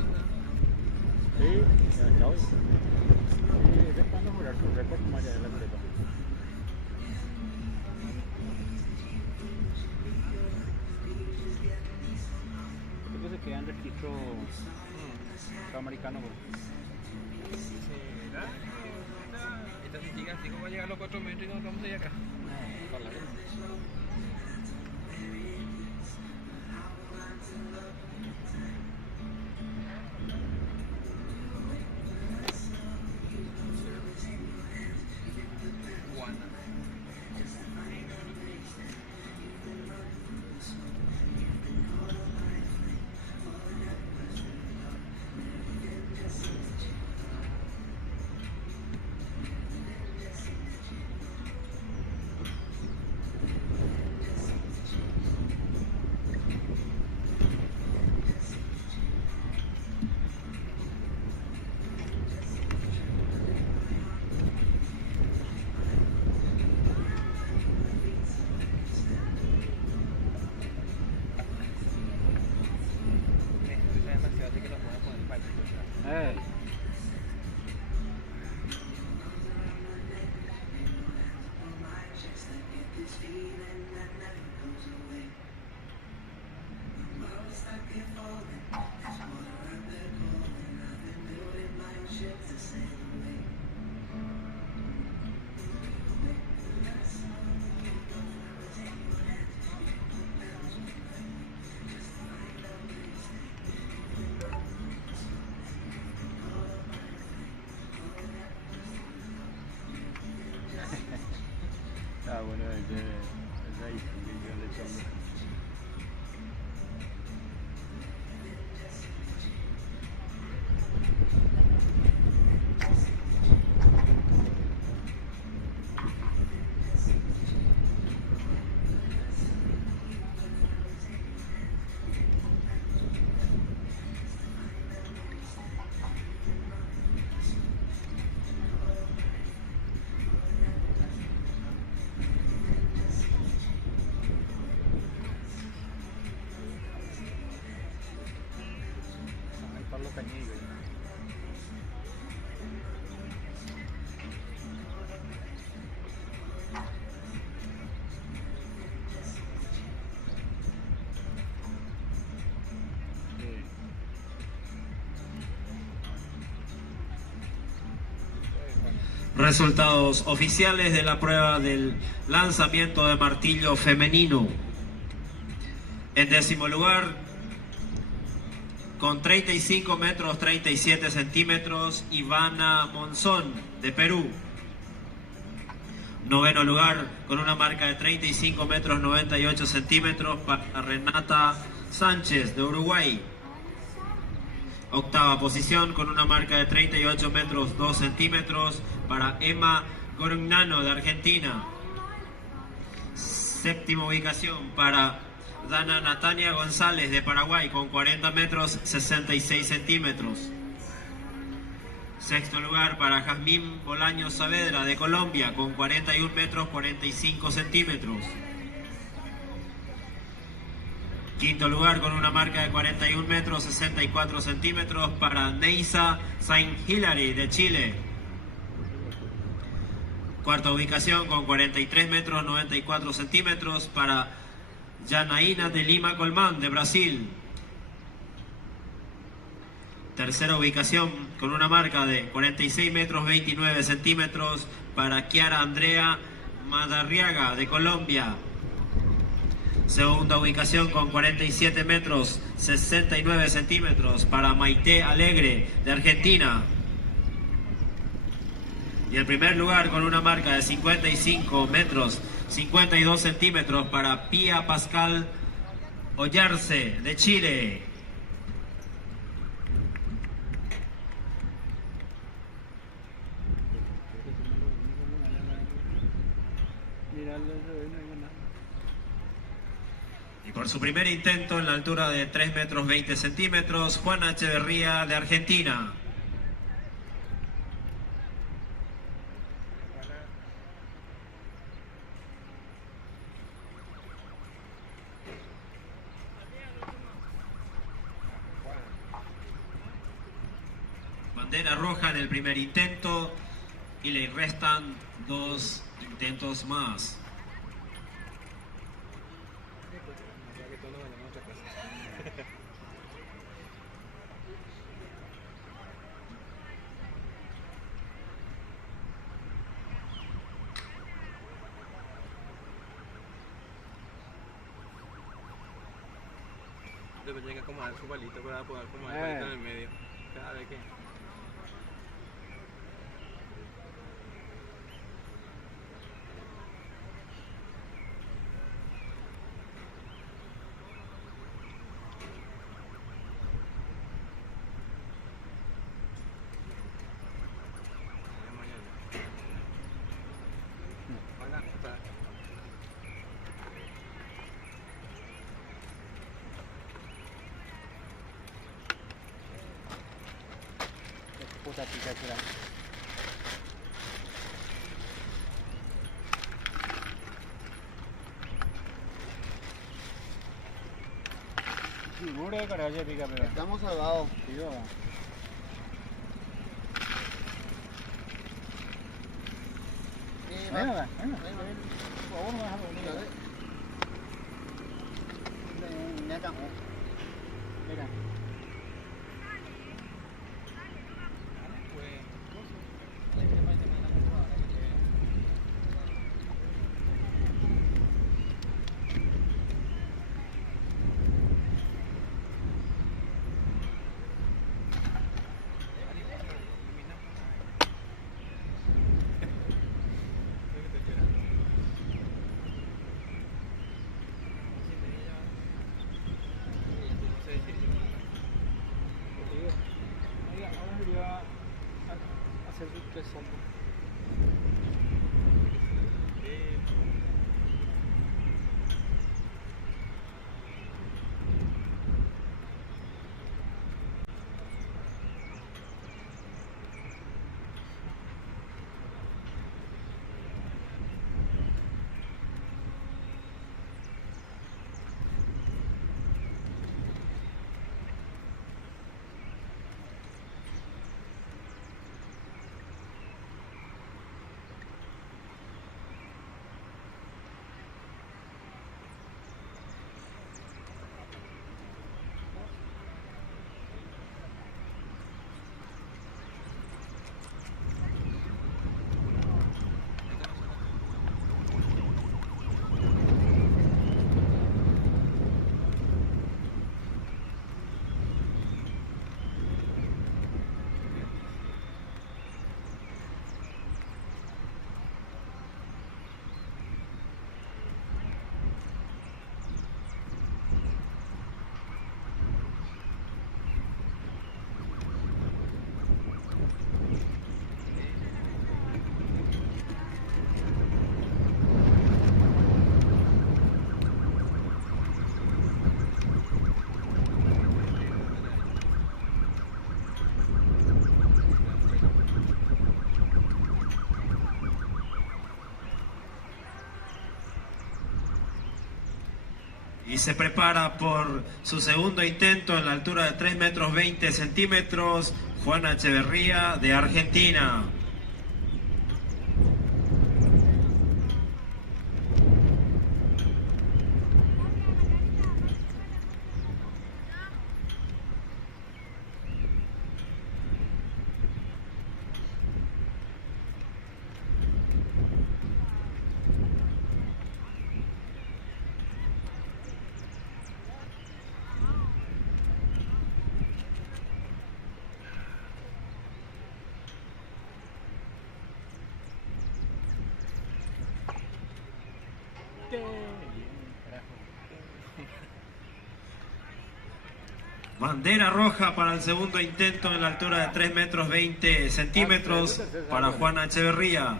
Sí, ya está hoy. Sí, es para mejorar su récord más allá de la prepa. Creo que se queda en registro americano. ¿Será? Esta si sigue así como va a llegar a los 4 metros y no vamos a ir acá. No, para la vez. Juana. Ah, bueno, ese ahí sí que yo le echo hambre. Ay, Pablo Cañigo. Sí. Resultados oficiales de la prueba del lanzamiento de martillo femenino. En 10º lugar, con 35 metros 37 centímetros, Ivana Monzón de Perú. 9º lugar, con una marca de 35 metros 98 centímetros, para Renata Sánchez de Uruguay. 8ª posición, con una marca de 38 metros 2 centímetros, para Emma Gorognano de Argentina. 7ª ubicación para Dana Natania González de Paraguay, con 40 metros 66 centímetros. 6º lugar para Jazmín Bolaños Saavedra de Colombia, con 41 metros 45 centímetros. 5º lugar, con una marca de 41 metros 64 centímetros, para Neisa Saint Hilary de Chile. 4ª ubicación, con 43 metros 94 centímetros, para Janaína de Lima Colmán de Brasil. 3ª ubicación, con una marca de 46 metros 29 centímetros, para Kiara Andrea Madarriaga de Colombia. 2ª ubicación, con 47 metros 69 centímetros, para Maite Alegre de Argentina. Y el primer lugar, con una marca de 55 metros 52 centímetros, para Pía Pascal Ollarse de Chile. Y por su primer intento en la altura de 3 metros 20 centímetros, Juana Echeverría de Argentina. Bandera roja en el primer intento y le restan 2 intentos más. Después tiene que acomodar su palito para poder acomodar el palito en el medio. Cada vez que... Puta pica que era. Seguro de carajo pica, pero Estamos salvados. sí, va. Venga, venga. Por favor, no déjame venir. Mira. Y se prepara por su segundo intento en la altura de 3 metros 20 centímetros, Juana Echeverría de Argentina. Qué bien, carajo. Bandera roja para el segundo intento en la altura de 3 metros 20 centímetros para Juana Echeverría.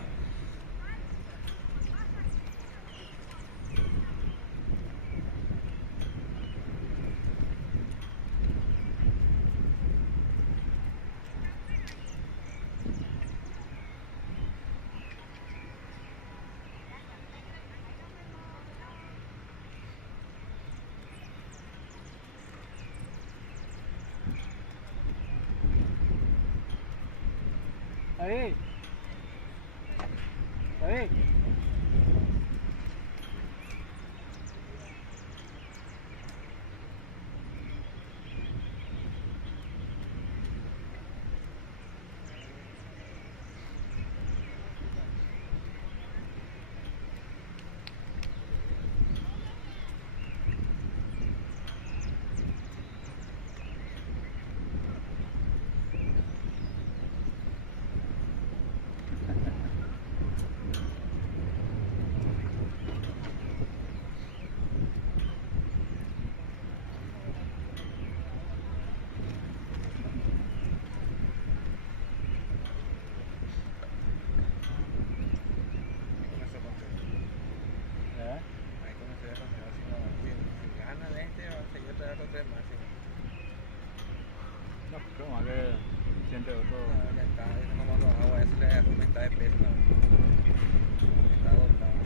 Ahí. Ahí. No, creo más que siempre otro. Ya está, eso no lo hago, eso le aumenta de peso. Está agotado.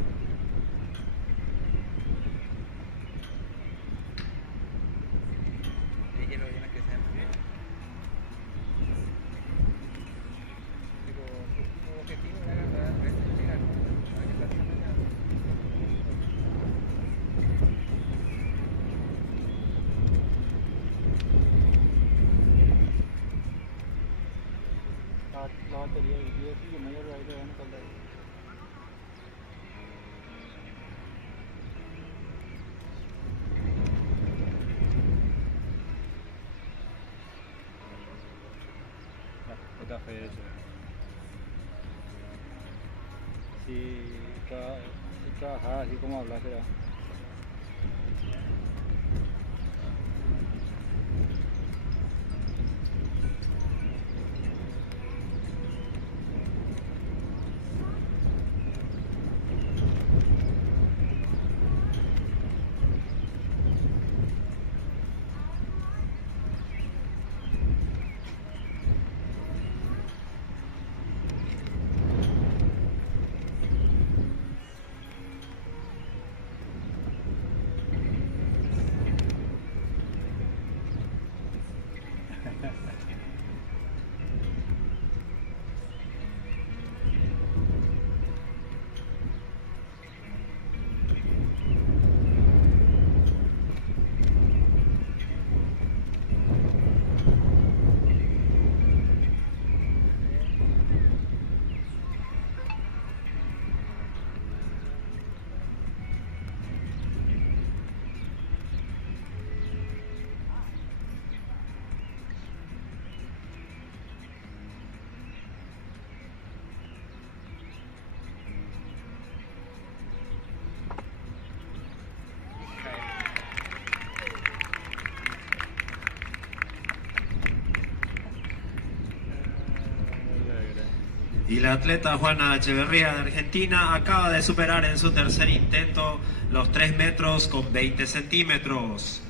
Déjelo bien a que sea bien. Digo, su objetivo era agarrar al resto y llegar. No hay que estar haciendo nada. La batería y yo sí, medio de ahí le van a contar. El café ese. Si trabajaba así como hablas, era. Y la atleta Juana Echeverría de Argentina acaba de superar en su tercer intento los 3 metros con 20 centímetros.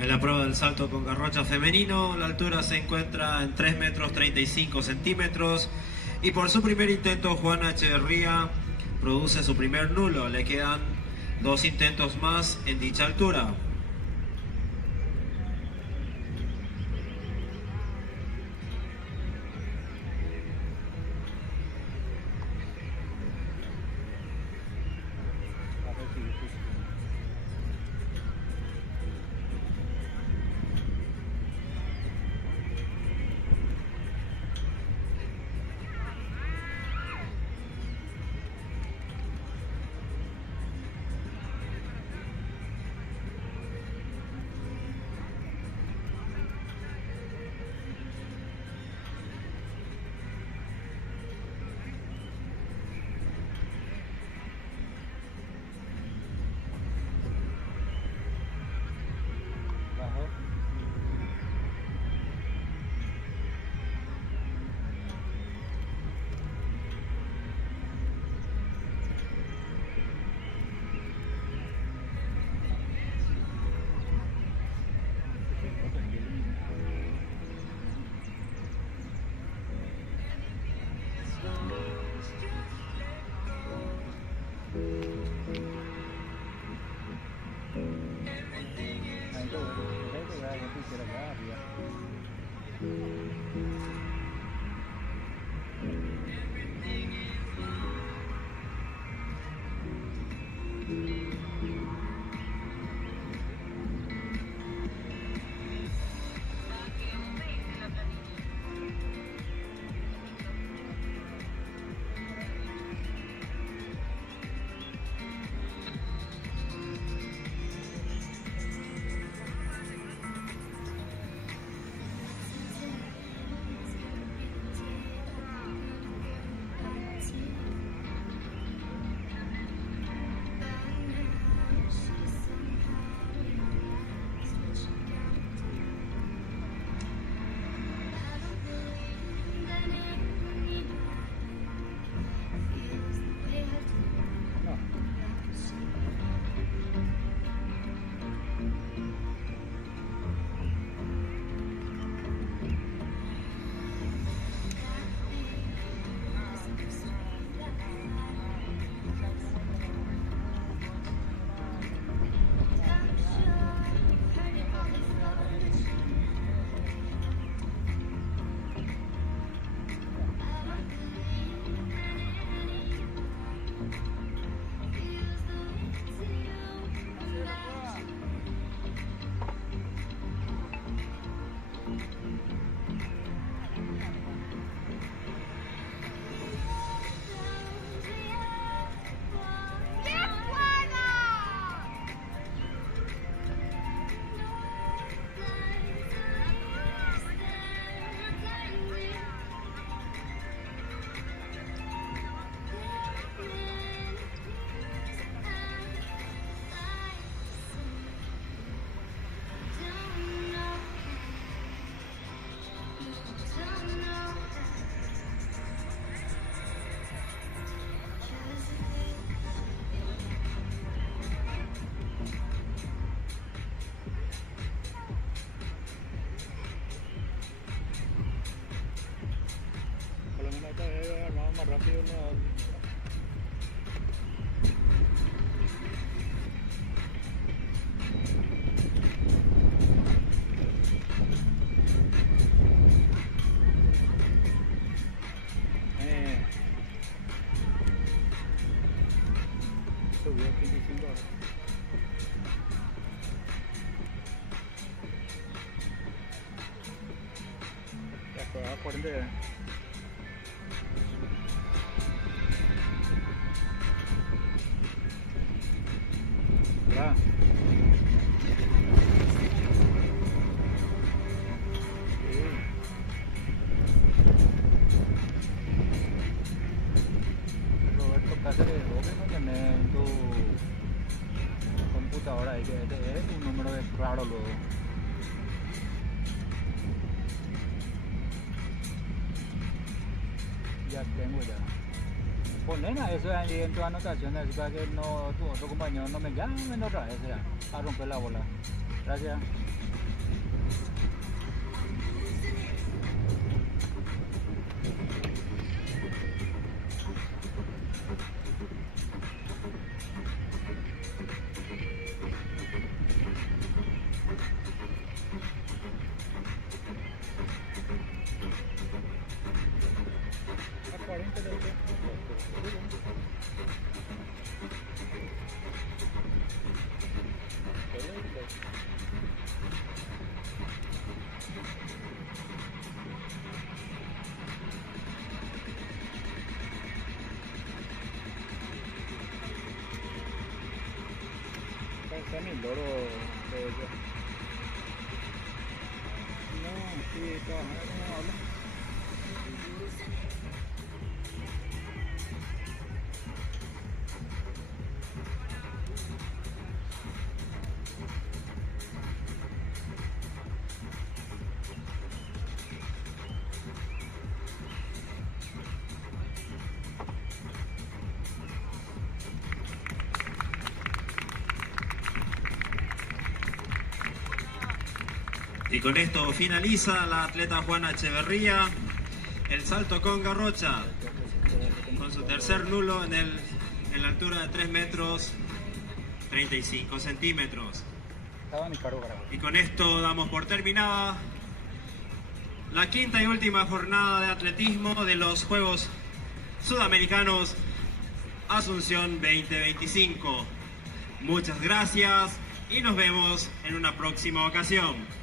En la prueba del salto con garrocha femenino, la altura se encuentra en 3 metros 35 centímetros. Y por su primer intento, Juana Echeverría produce su primer nulo. Le quedan 2 intentos más en dicha altura. A ver si difícil. Bajo. Ahí todo, ya quisiera ya arriba. No. ¡Bien buena! Por lo menos esta vez armamos más rápido la... Subió 25 horas. Ya fue a 40. ¿Verdad? Sí. Roberto Cáceres, vos que no tenés en tu computadora ahí, que este es un número de claro luego. Ya tengo ya. Ponen a eso ahí en tus anotaciones así para que no, tu otro compañero no me llamen otra vez ya, a romper la bola. Gracias. A 40 del tiempo. Está mi loro de ellos. No, sí, trabajar como habla. Y con esto finaliza la atleta Juana Echeverría el salto con garrocha, con su tercer nulo en la altura de 3 metros 35 centímetros. Estaba mi carógrafo. Y con esto damos por terminada la quinta y última jornada de atletismo de los Juegos Sudamericanos Asunción 2025. Muchas gracias y nos vemos en una próxima ocasión.